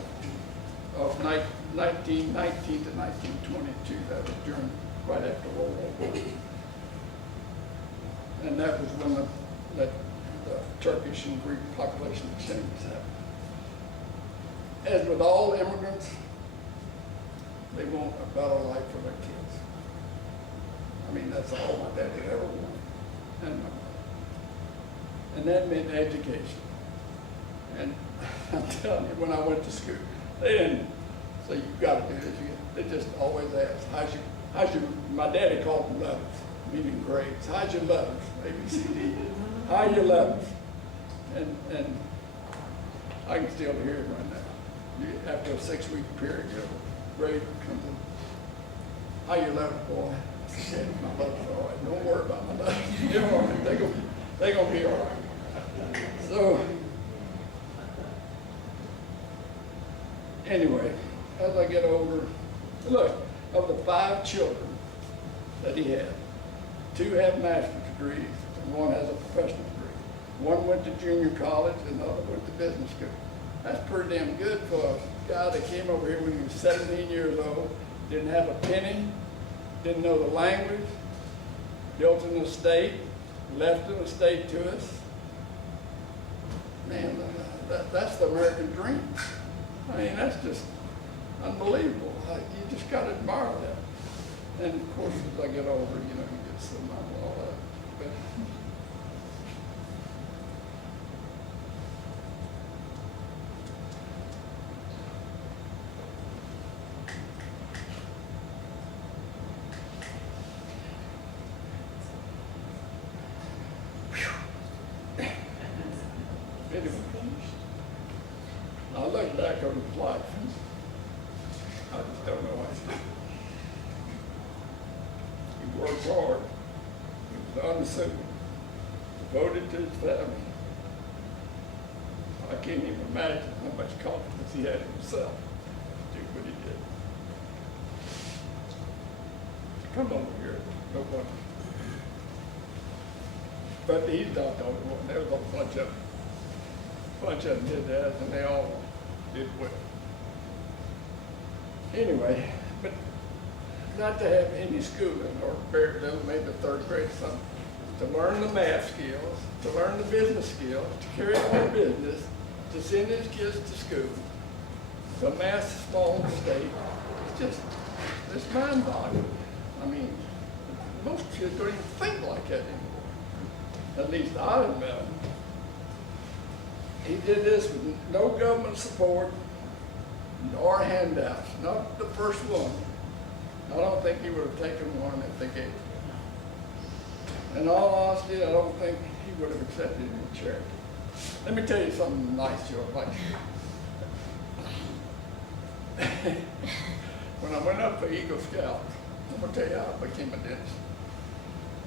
of 1919 to 1922. That was during, right after World War I. And that was when the Turkish and Greek population exchanges happened. As with all immigrants, they want a better life for their kids. I mean, that's all my daddy ever wanted. And that meant education. And I'm telling you, when I went to school, they didn't say, you gotta do this. They just always asked, my daddy called them letters, meaning grades. How's your letters? A, B, C, D. How are your letters? And I can still hear it right now. After a 6-week period, your grade comes in. How your letters, boy? I said, my letters are all right. Don't worry about my letters. You're all right. They're gonna be all right. So, anyway, as I get older, look, of the 5 children that he had, 2 have master's degrees and 1 has a professional degree. 1 went to junior college and the other went to business school. That's pretty damn good for a guy that came over here when he was 17 years old, didn't have a penny, didn't know the language, built an estate, left an estate to us. Man, that's the American dream. I mean, that's just unbelievable. You just got to admire that. And of course, as I get older, you know, you get some of all that. But anyway, I look back on his life. I just don't know why. He worked hard. He was unassuming. Devoted to his family. I can't even imagine how much confidence he had in himself to do what he did. Come over here, no one. But he's not the only one. There was a bunch of them did that, and they all did well. Anyway, but not to have any schooling or very little, maybe 3rd grade or something, to learn the math skills, to learn the business skills, to carry on a business, to send his kids to school, to amass a small estate. It's mind-boggling. I mean, most kids don't even think like that anymore. At least I didn't know. He did this with no government support, nor handouts, not the first one. I don't think he would have taken one if they gave it. In all honesty, I don't think he would have accepted any charity. Let me tell you something nice you'll like. When I went up for Eagle Scout, I'm gonna tell you how I became a dentist.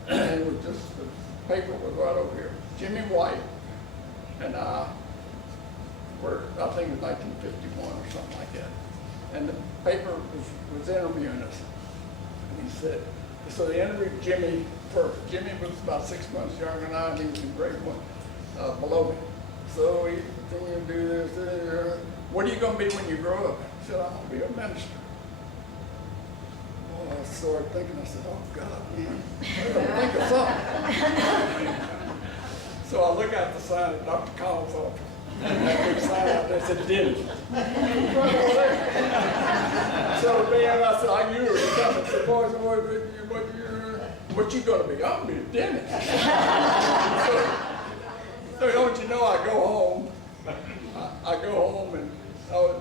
It was just, the paper was right over here. Jimmy White and I I think it was 1951 or something like that. And the paper was interviewing us. And he said, so they interviewed Jimmy first. Jimmy was about 6 months younger than I, and he was in grade 1 below me. So he said, you do this, what are you going to be when you grow up? He said, I'm going to be a minister. Well, I started thinking, I said, oh God, man, I got to think of something. So I look out the sign at Dr. Collins' office. That big sign out there said dentist. Right over there. So man, I said, I knew it was coming. I said, boys, what you gonna be? I'm gonna be a dentist. So don't you know, I go home. I go home and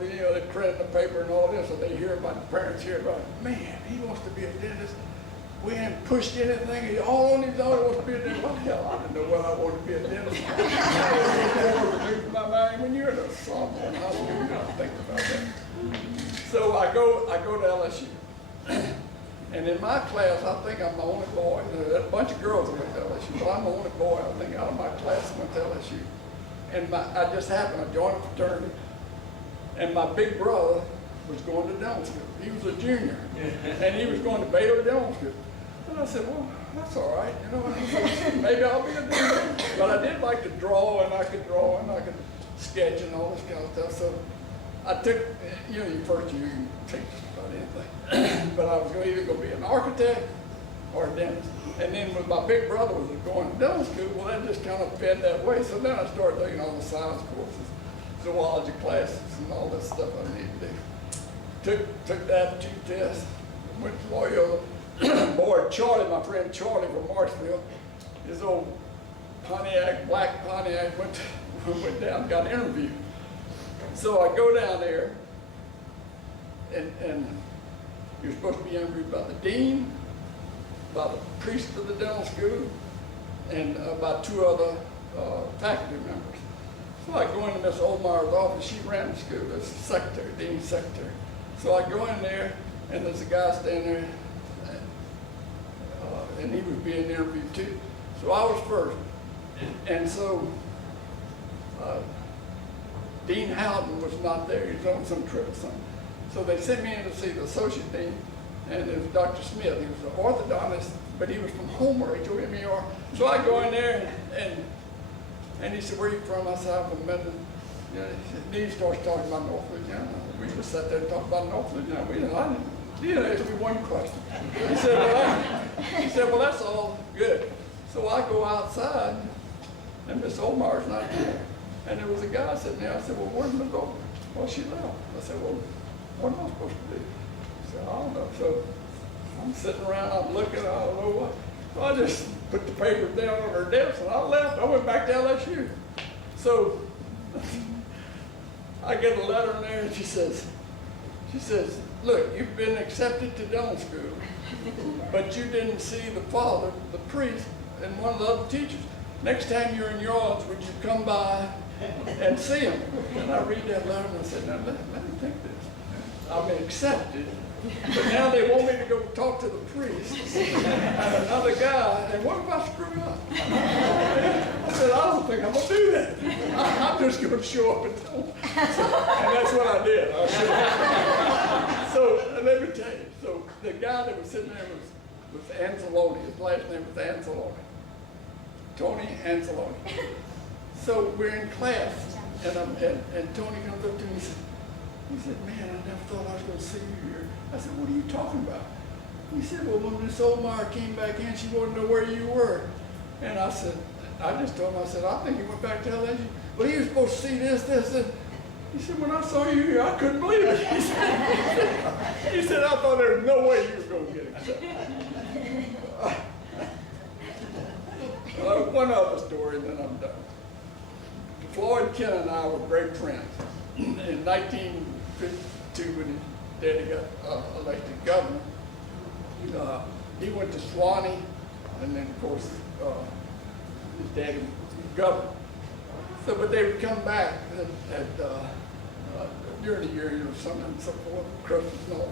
you know, they print the paper and all this, and they hear about the parents hear about, man, he wants to be a dentist. We haven't pushed anything. He all on his own wants to be a dentist. What the hell? I didn't know what I wanted to be a dentist. My mind, when you're in a sophomore in high school, you don't think about that. So I go to LSU. And in my class, I think I'm the only boy. There's a bunch of girls that went to LSU, but I'm the only boy, I think, out of my class that went to LSU. And I just happened to join a fraternity. And my big brother was going to dental school. He was a junior. And he was going to Baylor Dental School. And I said, well, that's all right, you know, maybe I'll be a dentist. But I did like to draw, and I could draw, and I could. sketch and all this kind of stuff. So I took, your first year, you can take just about anything. But I was either going to be an architect or a dentist. And then with my big brother was going to dental school, well, that just kind of fed that way. So then I started taking all the science courses, zoology classes, and all that stuff I needed to do. Took that 2 tests, went to Loyola. Boy, Charlie, my friend Charlie from Marshville, his old Pontiac, black Pontiac, went down, got interviewed. So I go down there, and you're supposed to be interviewed by the dean, by the priest of the dental school, and by 2 other faculty members. So I go into Miss Oldmeyer's office. She ran the school as secretary, dean's secretary. So I go in there, and there's a guy standing there, and he was being interviewed too. So I was first, and so Dean Houghton was not there. He was on some trip or something. So they sent me in to see the associate dean, and it was Dr. Smith. He was an orthodontist, but he was from Homer, H-O-M-E-R. So I go in there, and he said, "Where are you from?" I said, "I'm from Minden." You know, he starts talking about North Louisiana. We just sat there and talked about North Louisiana. He didn't ask me one question. He said, well, that's all good. So I go outside, and Miss Oldmeyer's not there. And there was a guy sitting there. I said, "Well, where's Miss Oldmeyer?" "Well, she left." I said, "Well, what am I supposed to do?" He said, "I don't know." So I'm sitting around, I'm looking, I don't know what. So I just put the papers down on her desk, and I left. I went back to LSU. So I get a letter in there, and she says, "Look, you've been accepted to dental school, but you didn't see the father, the priest, and one of the other teachers. Next time you're in New Orleans, would you come by and see him?" And I read that letter, and I said, "Now, let me think this. I've been accepted, but now they want me to go talk to the priest and another guy, and what if I screw up?" I said, "I don't think I'm going to do that. I'm just going to show up and tell them." And that's what I did. I showed up. So let me tell you, so the guy that was sitting there was Anzalone. His last name was Anzalone. Tony Anzalone. So we're in class, and Tony comes up to me and he said, "Man, I never thought I was going to see you here." I said, "What are you talking about?" He said, "Well, when Miss Oldmeyer came back in, she wanted to know where you were." And I said, I just told him, I said, "I think he went back to LSU. Well, he was supposed to see this, this, and..." He said, "When I saw you here, I couldn't believe it." He said, "I thought there was no way you were going to get accepted." One other story, and then I'm done. Floyd Ken and I were great friends. In 1952, when his daddy got elected governor, he went to Swanee, and then, of course, his daddy was governor. So, but they would come back during the year, something and so forth, Christmas and all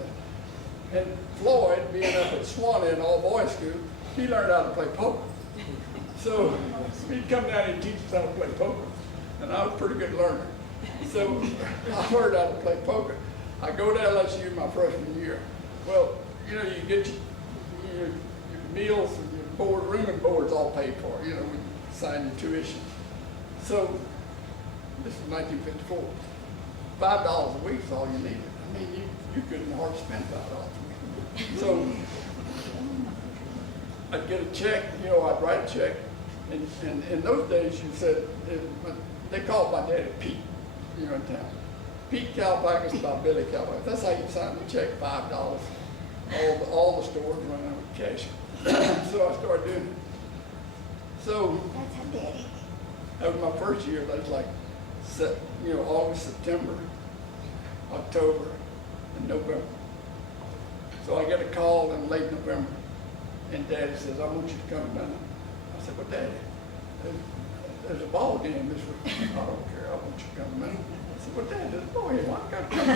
that. And Floyd, being up at Swanee in all boys school, he learned how to play poker. So he'd come down and teach us how to play poker, and I was a pretty good learner. So I learned how to play poker. I go to LSU my freshman year. Well, you get your meals and your board, room and board's all paid for. We sign your tuition. So this is 1954. $5 a week is all you needed. I mean, you couldn't hardly spend $5 a week. So I'd get a check, I'd write a check, and in those days you said, they called my daddy Pete, in town. Pete Kalpakis by Billy Kalpakis. That's how you sign the check, $5. All the stores run out with cash. So I started doing it. So that was my first year. That was like, August, September, October, and November. So I get a call in late November, and Daddy says, "I want you to come to Minden." I said, "Well, Daddy, there's a ball game this week." "I don't care. I want you to come to Minden." I said, "Well, Daddy, there's a ball game. Why I got to come? I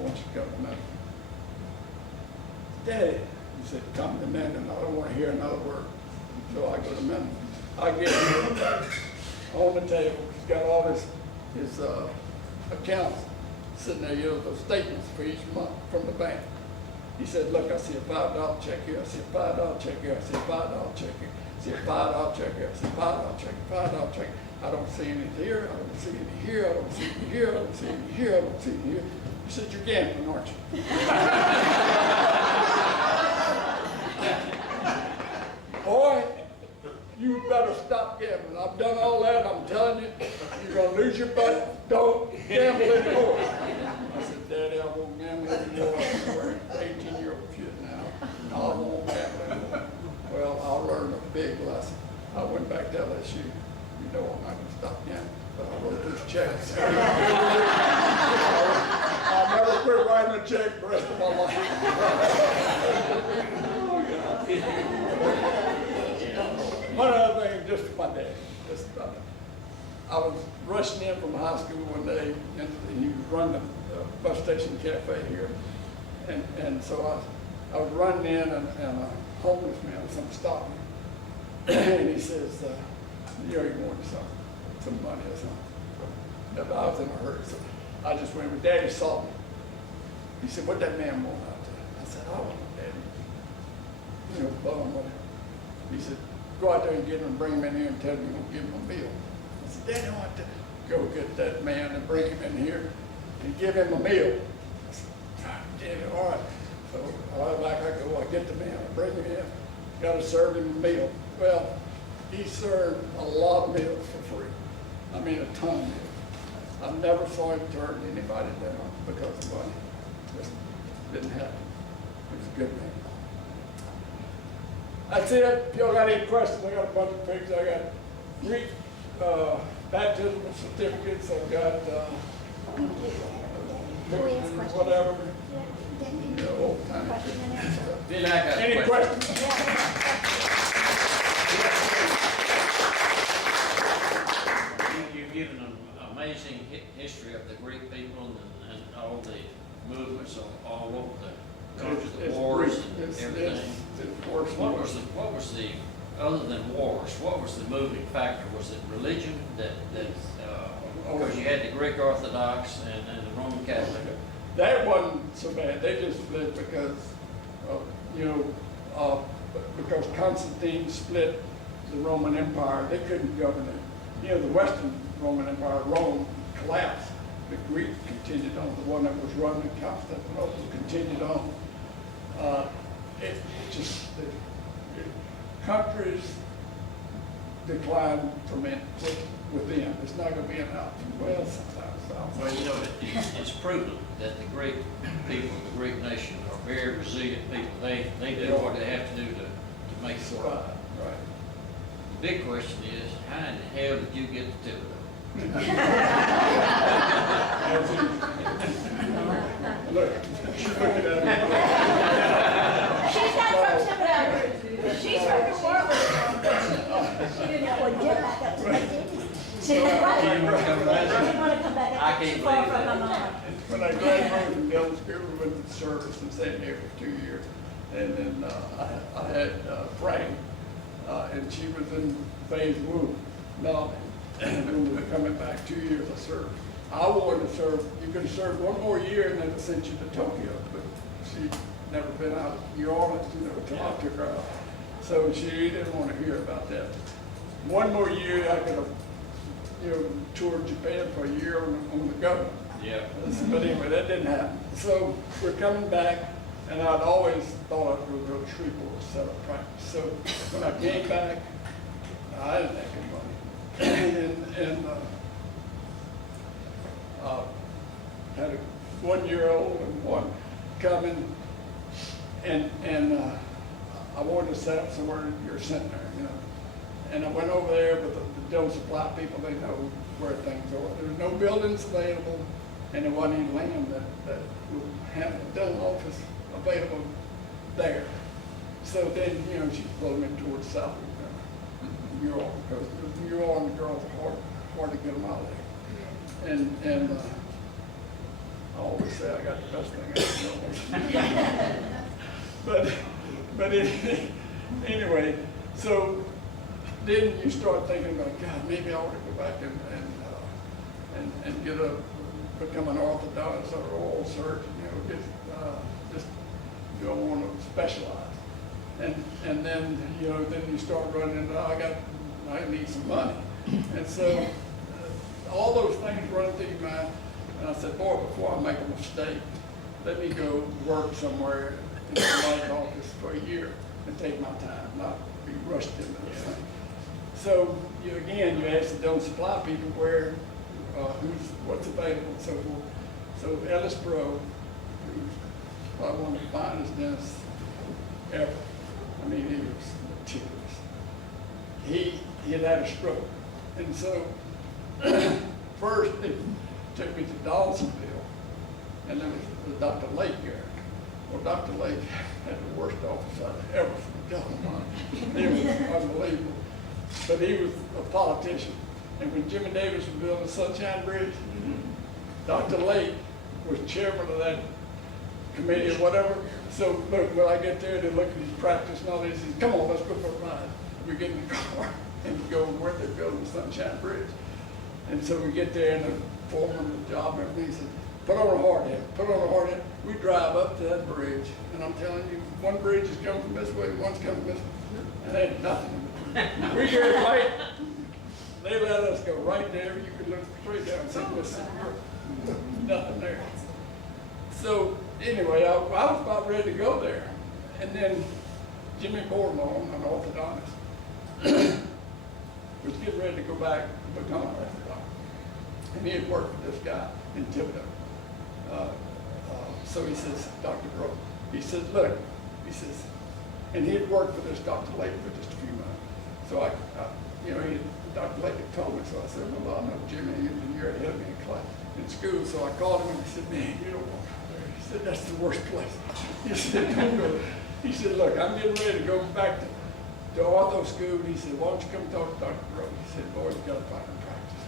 want you to come to Minden." "Daddy," he said, "come to Minden. I don't want to hear another word." So I go to Minden. I get on the table. He's got all his accounts sitting there, those statements for each month from the bank. He said, "Look, I see a $5 check here. I see a $5 check here. I see a $5 check here. I see a $5 check, I see a $5 check, $5 check. I don't see any here, I don't see any here, I don't see any here, I don't see any here, I don't see any here. You said you're gambling, aren't you? Boy, you better stop gambling. I've done all that, I'm telling you, you're gonna lose your butt, don't gamble anymore. I said, Daddy, I won't gamble anymore. I'm an 18-year-old kid now. I won't gamble anymore. Well, I learned a big lesson. I went back to LSU. You know I'm not gonna stop gambling, but I wrote those checks. I'll never quit writing a check the rest of my life. One other thing, just for my dad. I was rushing in from high school one day, and he was running the Bus Station Café here. And so I was running in, and a homeless man or something stopped me. And he says, you know, you wanted some money or something. But I was in a hurry, so I just went, but Daddy saw me. He said, what that man want out there? I said, I don't know, Daddy. You know, bum, whatever. He said, go out there and get him and bring him in here and tell him you're going to give him a meal. I said, Daddy, I want to go get that man and bring him in here and give him a meal. I said, Daddy, all right. So back I go, I get the man, I bring him in, got to serve him a meal. Well, he served a lot of meals for free. I mean, a ton of meals. I never saw him turn anybody down because of money. Just didn't happen. He was a good man. That's it. If y'all got any questions, I got a bunch of pictures. I got Greek baptismal certificates. I've got whatever. You know, old time. Any questions? You've given an amazing history of the Greek people and all the movements all over the country, the wars and everything. What was the, other than wars, what was the moving factor? Was it religion because you had the Greek Orthodox and the Roman Catholic? That wasn't so bad. They just split because, because Constantine split the Roman Empire. They couldn't govern it. You know, the Western Roman Empire, Rome, collapsed. The Greek continued on. The one that was running Constantinople continued on. The countries decline from within. It's not going to be an out from well sometimes. Well, you know, it's proven that the Greek people, the Greek nation, are very resilient people. They do what they have to do to make it work. Right. The big question is, how in the hell did you get to Thibodeau? Look, she's looking at me. She's not from Thibodeau. She's from New Orleans. She didn't know what get back up to my daddy's. She didn't want to come back up. I can't Too far believe from my that. mama. When I graduated from middle school, we went to service and stayed there for 2 years. And then I had Frank, and she was in phase Wu, Melanie. And when we were coming back 2 years, I served. I wanted to serve, you could have served one more year and then I sent you to Tokyo, but she'd never been out of New Orleans, until I took her out. So she didn't want to hear about that. One more year, I could have, toured Japan for a year on the government. Yeah. But anyway, that didn't happen. So we're coming back, and I'd always thought I was a Shreveport set up practice. So when I came back, I didn't have any money. and had a 1-year-old and one coming, and I wanted to set up somewhere in your center, And I went over there, but the Joe Supply people, they know where things are. There was no buildings available, and there wasn't any land that would have a dental office available there. So then, she pulled me towards South New York, because New York girls are hard to get them out of there. And I always say I got the best thing I know. But anyway, so then you start thinking about, God, maybe I ought to go back and become an orthodontist or oral surgeon. Just you don't want to specialize. And then, you know, then you start running, I need some money. And so all those things run through your mind. And I said, boy, before I make a mistake, let me go work somewhere in the light office for a year and take my time, not be rushed into this thing. So you ask the don't supply people where, what's available and so forth. So Ellis Bro, who's probably one of the finest dentists ever. I mean, he was meticulous. He had had a stroke. And so first they took me to Dawsonville, and there was Dr. Lake there. Well, Dr. Lake had the worst office I've ever seen. It was unbelievable. But he was a politician. And when Jimmy Davis was building the Sunshine Bridge, Dr. Lake was chairman of that committee or whatever. So look, when I get there, they look at his practice and all this, he says, come on, let's go for a ride. We get in the car and we go where they're building the Sunshine Bridge. And so we get there and the foreman of the job and everything says, put on a hard hat, put on a hard hat. We drive up to that bridge, and I'm telling you, one bridge is coming from this way, one's coming this way. And there ain't nothing in between. We go right, they let us go right there. You could look straight down and see Mississippi River. Nothing there. So anyway, I was about ready to go there. And then Jimmy Bordelon, an orthodontist, was getting ready to go back to become an orthodontist. And he had worked with this guy in Thibodeau. So he says, Dr. Bro, he says, look, he says, and he had worked for this Dr. Lake for just a few months. So Dr. Lake had told me, so I said, well, I know Jimmy, he was a year ahead of me in school. So I called him and he said, man, you don't want to go there. He said, that's the worst place. He said, don't go there. He said, look, I'm getting ready to go back to ortho school. And he said, why don't you come talk to Dr. Bro? He said, boy, you got to find him practice.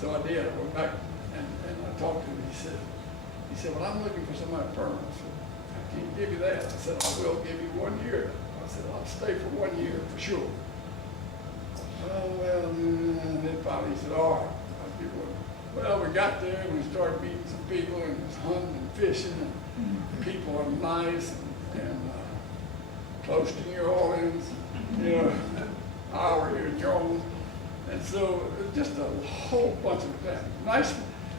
So I did. I went back and I talked to him. He said, well, I'm looking for somebody permanent. I said, I can't give you that. I said, I will give you 1 year. I said, I'll stay for 1 year for sure. Oh, well, and then finally he said, all right, I'll give you 1 year. Well, we got there and we started meeting some people and was hunting and fishing, and people are nice and close to New Orleans, you know, hour here in New Orleans. And so just a whole bunch of that. Nice.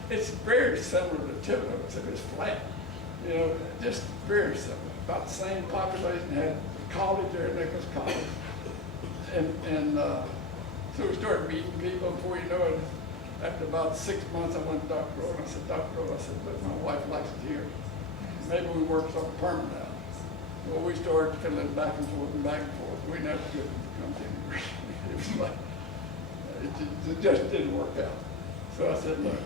It's very similar to Thibodeau, except it's flat. You know, just very similar. About the same population, had college there, Nichols College. And so we started meeting people. Before you know it, after about 6 months, I went to Dr. Rowe, and I said, Dr. Rowe, I said, look, my wife likes it here. Maybe we work something permanent out. Well, we started fiddling back and forth and back and forth. We never could come to an agreement. It was like, it just didn't work out. So I said, look,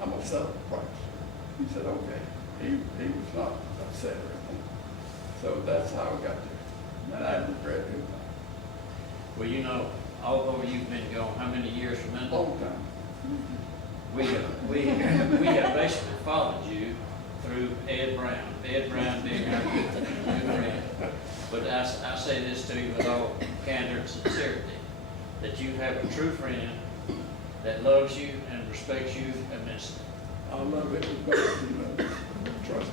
I'm gonna settle the price. He said, okay. He was not upset or anything. So that's how we got there. And I regret it. Well, you know, although you've been gone, how many years from Minden? Long time. We have basically followed you through Ed Brown. Ed Brown being our good friend. But I say this to you with all candor and sincerity, that you have a true friend that loves you and respects you immensely. I love it as much as he loves it. Trust me.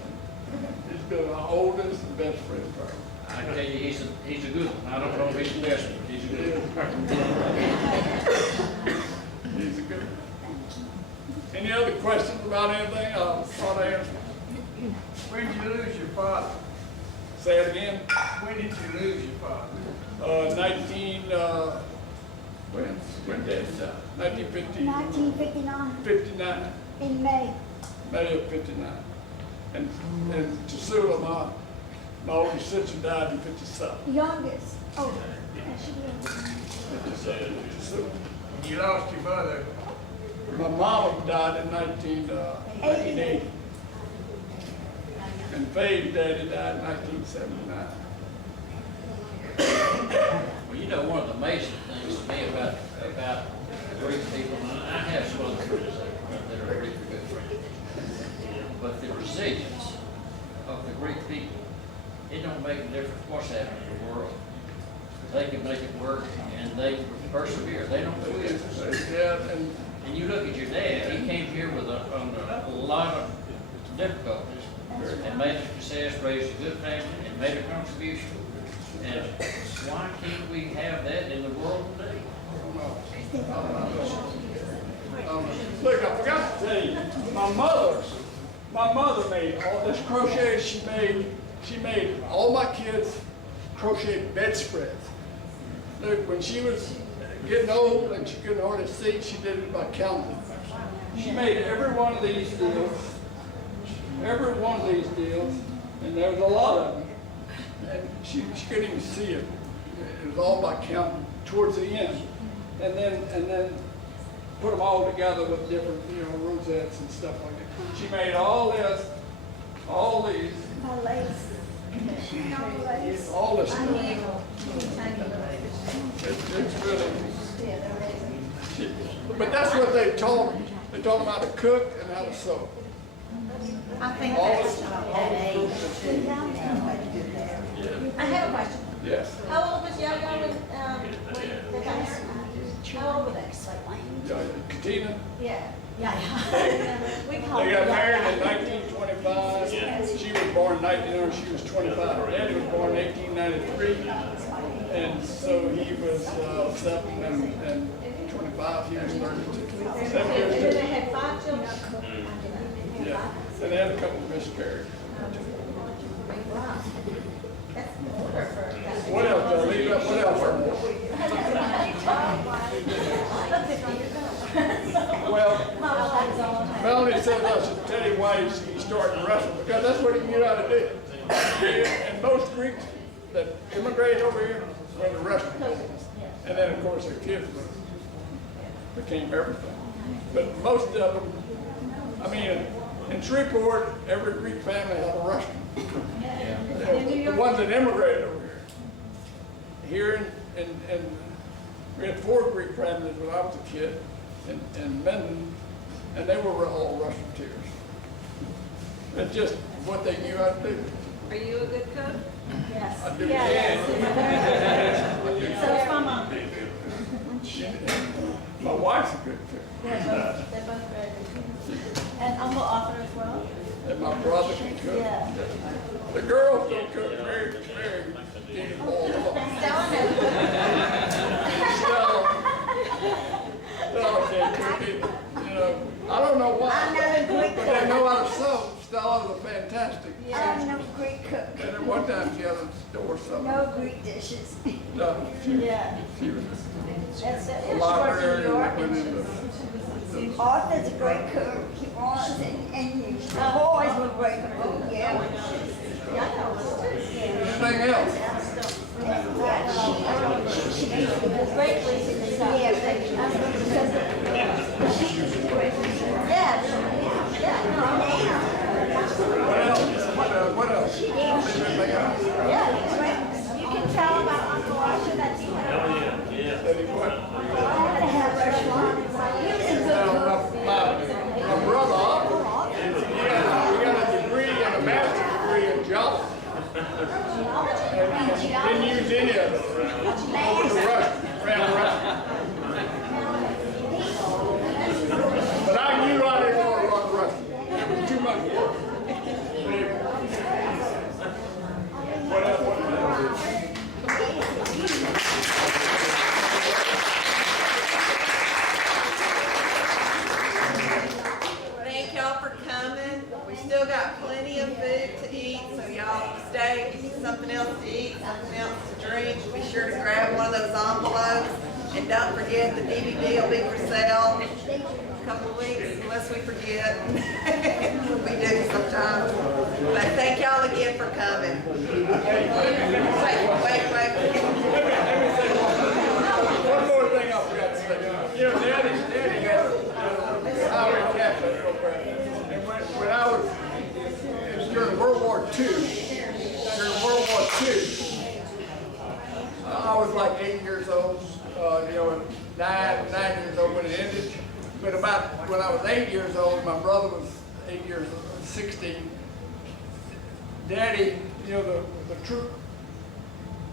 He's been our oldest and best friend forever. I tell you, he's a good one. I don't know if he's the best one, but he's a good one. He's a good one. Any other questions about anything? I'll try to answer. When did you lose your father? Say it again. When did you lose your father? When did it die? 1950. 1959, 59. in May. May of 59. And Tasula, my older sister died in 57. Youngest. Oh, that should be. Tasula. You lost your mother. My mama died in 1980. And Faye's daddy died in 1979. Well, you know, one of the amazing things to me about the Greek people, and I have some other friends that are Greek good friends, but the resilience of the Greek people, it don't make a difference what's happening in the world. They can make it work, and they persevere. They don't quit. Yeah, And you look at your dad, he came here with a lot of difficulties and made a success, raised a good family, and made a contribution. And why can't we have that in the world today? Look, I forgot to tell you, my mother made all this crochet. She made all my kids crochet bedspreads. Look, when she was getting old and she couldn't hardly see, she did it by counting. She made every one of these deals, and there was a lot of them. And she couldn't even see it. It was all by counting towards the end. And then put them all together with different, rosettes and stuff like that. She made all this, all these, My lace. No lace. all this stuff. Tiny It's really, Yeah, they're amazing. but that's what they taught them. They taught them how to cook and how to sew. I think All that's this- that age. I have a question. Yes. How old was Yo-Yo when the guys? How old were they? Katina, Yeah. Yeah. We call they it got Yo-Yo. married in 1925. She was born in 1900, she was 25. Daddy was born in 1893. And so he was 7 and 25, he was 32. 7 years And then they difference. had 5 children. Yeah, and they had a couple of miscarriages. Wow. That's older for a guy. What else, did I leave out? What else? Well, Melanie said I should tell you why he started wrestling, because that's what he knew how to do. And most Greeks that immigrated over here went to wrestling. And then, of course, their kids became everything. But most of them, I mean, in Shreveport, every Greek family had a restaurant. The ones that immigrated over here. Here in we had 4 Greek families when I was a kid in Minden, and they were all restaurateurs. It's just what they knew how to do. Are you a good cook? Yes. I do. So is my mom. My wife's a good cook, They're both very good. And Uncle Arthur as well? and my brother can cook. Yeah. The girls don't cook very did all of them. Stella can't cook either. I don't know why. I'm not a Greek But they cook. know how to sew. Stella's a fantastic. I'm no Greek cook. And at one time she had a store something. No Greek dishes. No, Yeah. she was That's it. a She works in librarian New York. that went into. Arthur's a great cook, he was, and the boys were great cook, yeah. Anything else? Great place in the south. Yeah, What else? Anything else? You can tell about Uncle Arthur that he had. That he what? My brother, he got a degree and a master's degree in geology. And didn't use any of it. Over to Russia, ran Russia. But I knew I didn't want to run Russia. It was too much work. What else? Thank y'all for coming. We still got plenty of food to eat, so y'all stay, if you need something else to eat, something else to drink. Be sure to grab one of those envelopes. And don't forget, the DVD will be for sale in a couple of weeks, unless we forget. We do sometimes. But thank y'all again for coming. Wait. One more thing I forgot to say. Daddy had a HI-Way Café program. And when I was, it was during World War II. During World War II, I was like 8 years old, and 9 years old when it ended. But about when I was 8 years old, my brother was 8 years old, 16. Daddy, the troop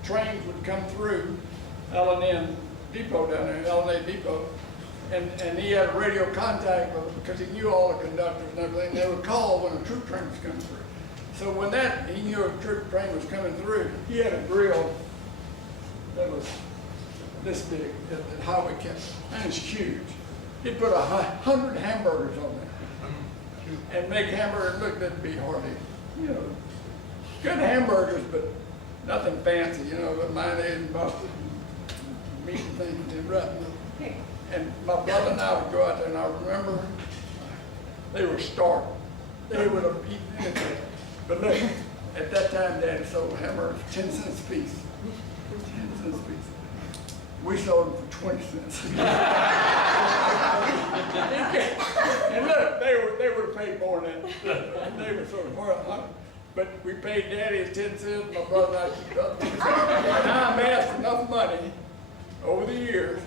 trains would come through L&N Depot down there, L&A Depot, and he had radio contact with them because he knew all the conductors and everything. They would call when a troop train was coming through. So when he knew a troop train was coming through, he had a grill that was this big at HI-Way Café, and it's huge. He'd put 100 hamburgers on there and make hamburgers. Look, that'd be hardly, you know, good hamburgers, but nothing fancy, you know, with mayonnaise and mustard, meat and things and rotten. And my brother and I would go out there, and I remember they were starving. They would have eaten anything. But look, at that time, Daddy sold hamburgers for 10 cents a piece. 10 cents a piece. We sold them for 20 cents. And look, they would have paid more than that. They were sort of more, but we paid Daddy his 10 cents. My brother and I keep up. And I amassed enough money over the years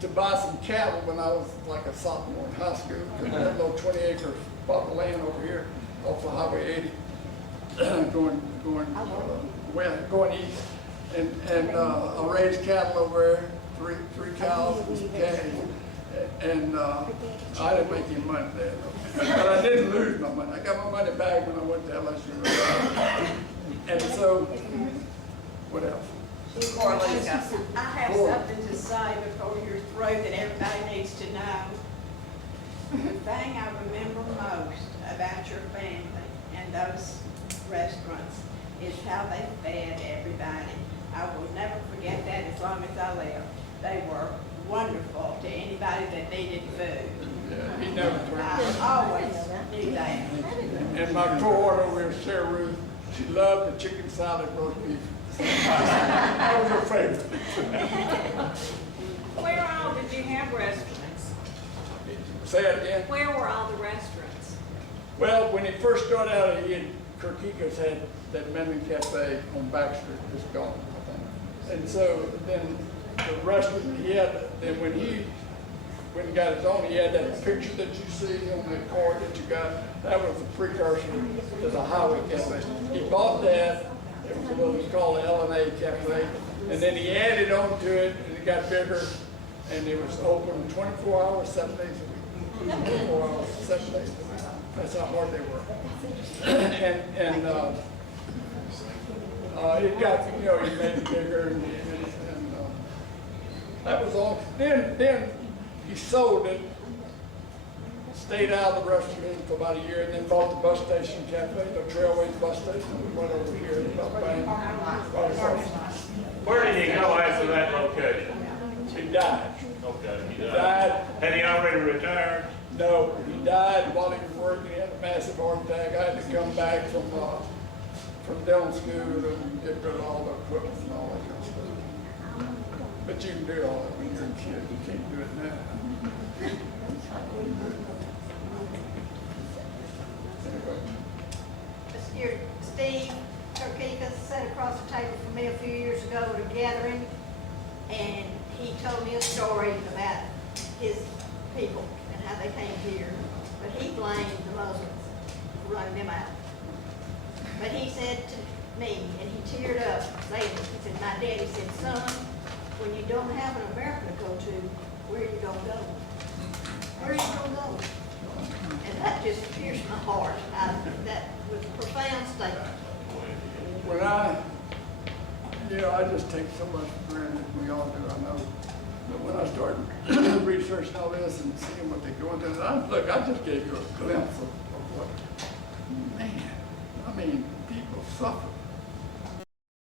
to buy some cattle when I was like a sophomore in high school. Because we had a little 20-acre plot of land over here off of Highway 80, going east. And I raised cattle over there, three cows and some calves. And I didn't make any money there, but I didn't lose my money. I got my money back when I went to LSU. And so, what else? I have something to say before you're through that everybody needs to know. The thing I remember most about your family and those restaurants is how they fed everybody. I will never forget that as long as I live. They were wonderful to anybody that needed food. Yeah, he never I always knew that. And my cohort over here, Sarah Ruth, she loved the chicken salad roast beef. That was her favorite. Where all did you have restaurants? Say that again? Where were all the restaurants? Well, when he first started out, Kalpakis had that Minden Cafe on Baxter, just gone, I think. And so then the restaurant he had, then when he got his own, he had that picture that you see on the card that you got. That was the precursor to the HI-Way Café. He bought that. It was what was called the L&A Cafe. And then he added on to it, and it got bigger, and it was open 24 hours, 7 days a week. 24 hours, 7 days a week. That's how hard they were. And it got, you know, he made it bigger, and that was all. Then he sold it, stayed out of the restaurant for about a year, and then bought the Bus Station Café, the Trailways Bus Station. We went over here about bang. Where did he go after that location? He died. Okay, he He died. died. Had he already retired? No, he died while he was working. He had a massive heart attack. I had to come back from dental school and get rid of all the equipment and all that kind of stuff. But you can do all that when you're a kid. You can't do it now. Mr. Steve Kalpakis sat across the table from me a few years ago at a gathering, and he told me a story about his people and how they came here. But he blamed the Muslims for running them out. But he said to me, and he teared up later, he said, my daddy said, son, when you don't have an America to go to, where are you gonna go? Where are you gonna go? And that just pierced my heart. That was a profound statement. When I just take so much for granted, we all do, I know. But when I started researching all this and seeing what they're going through, I just gave you a glimpse of what, man, I mean, people suffer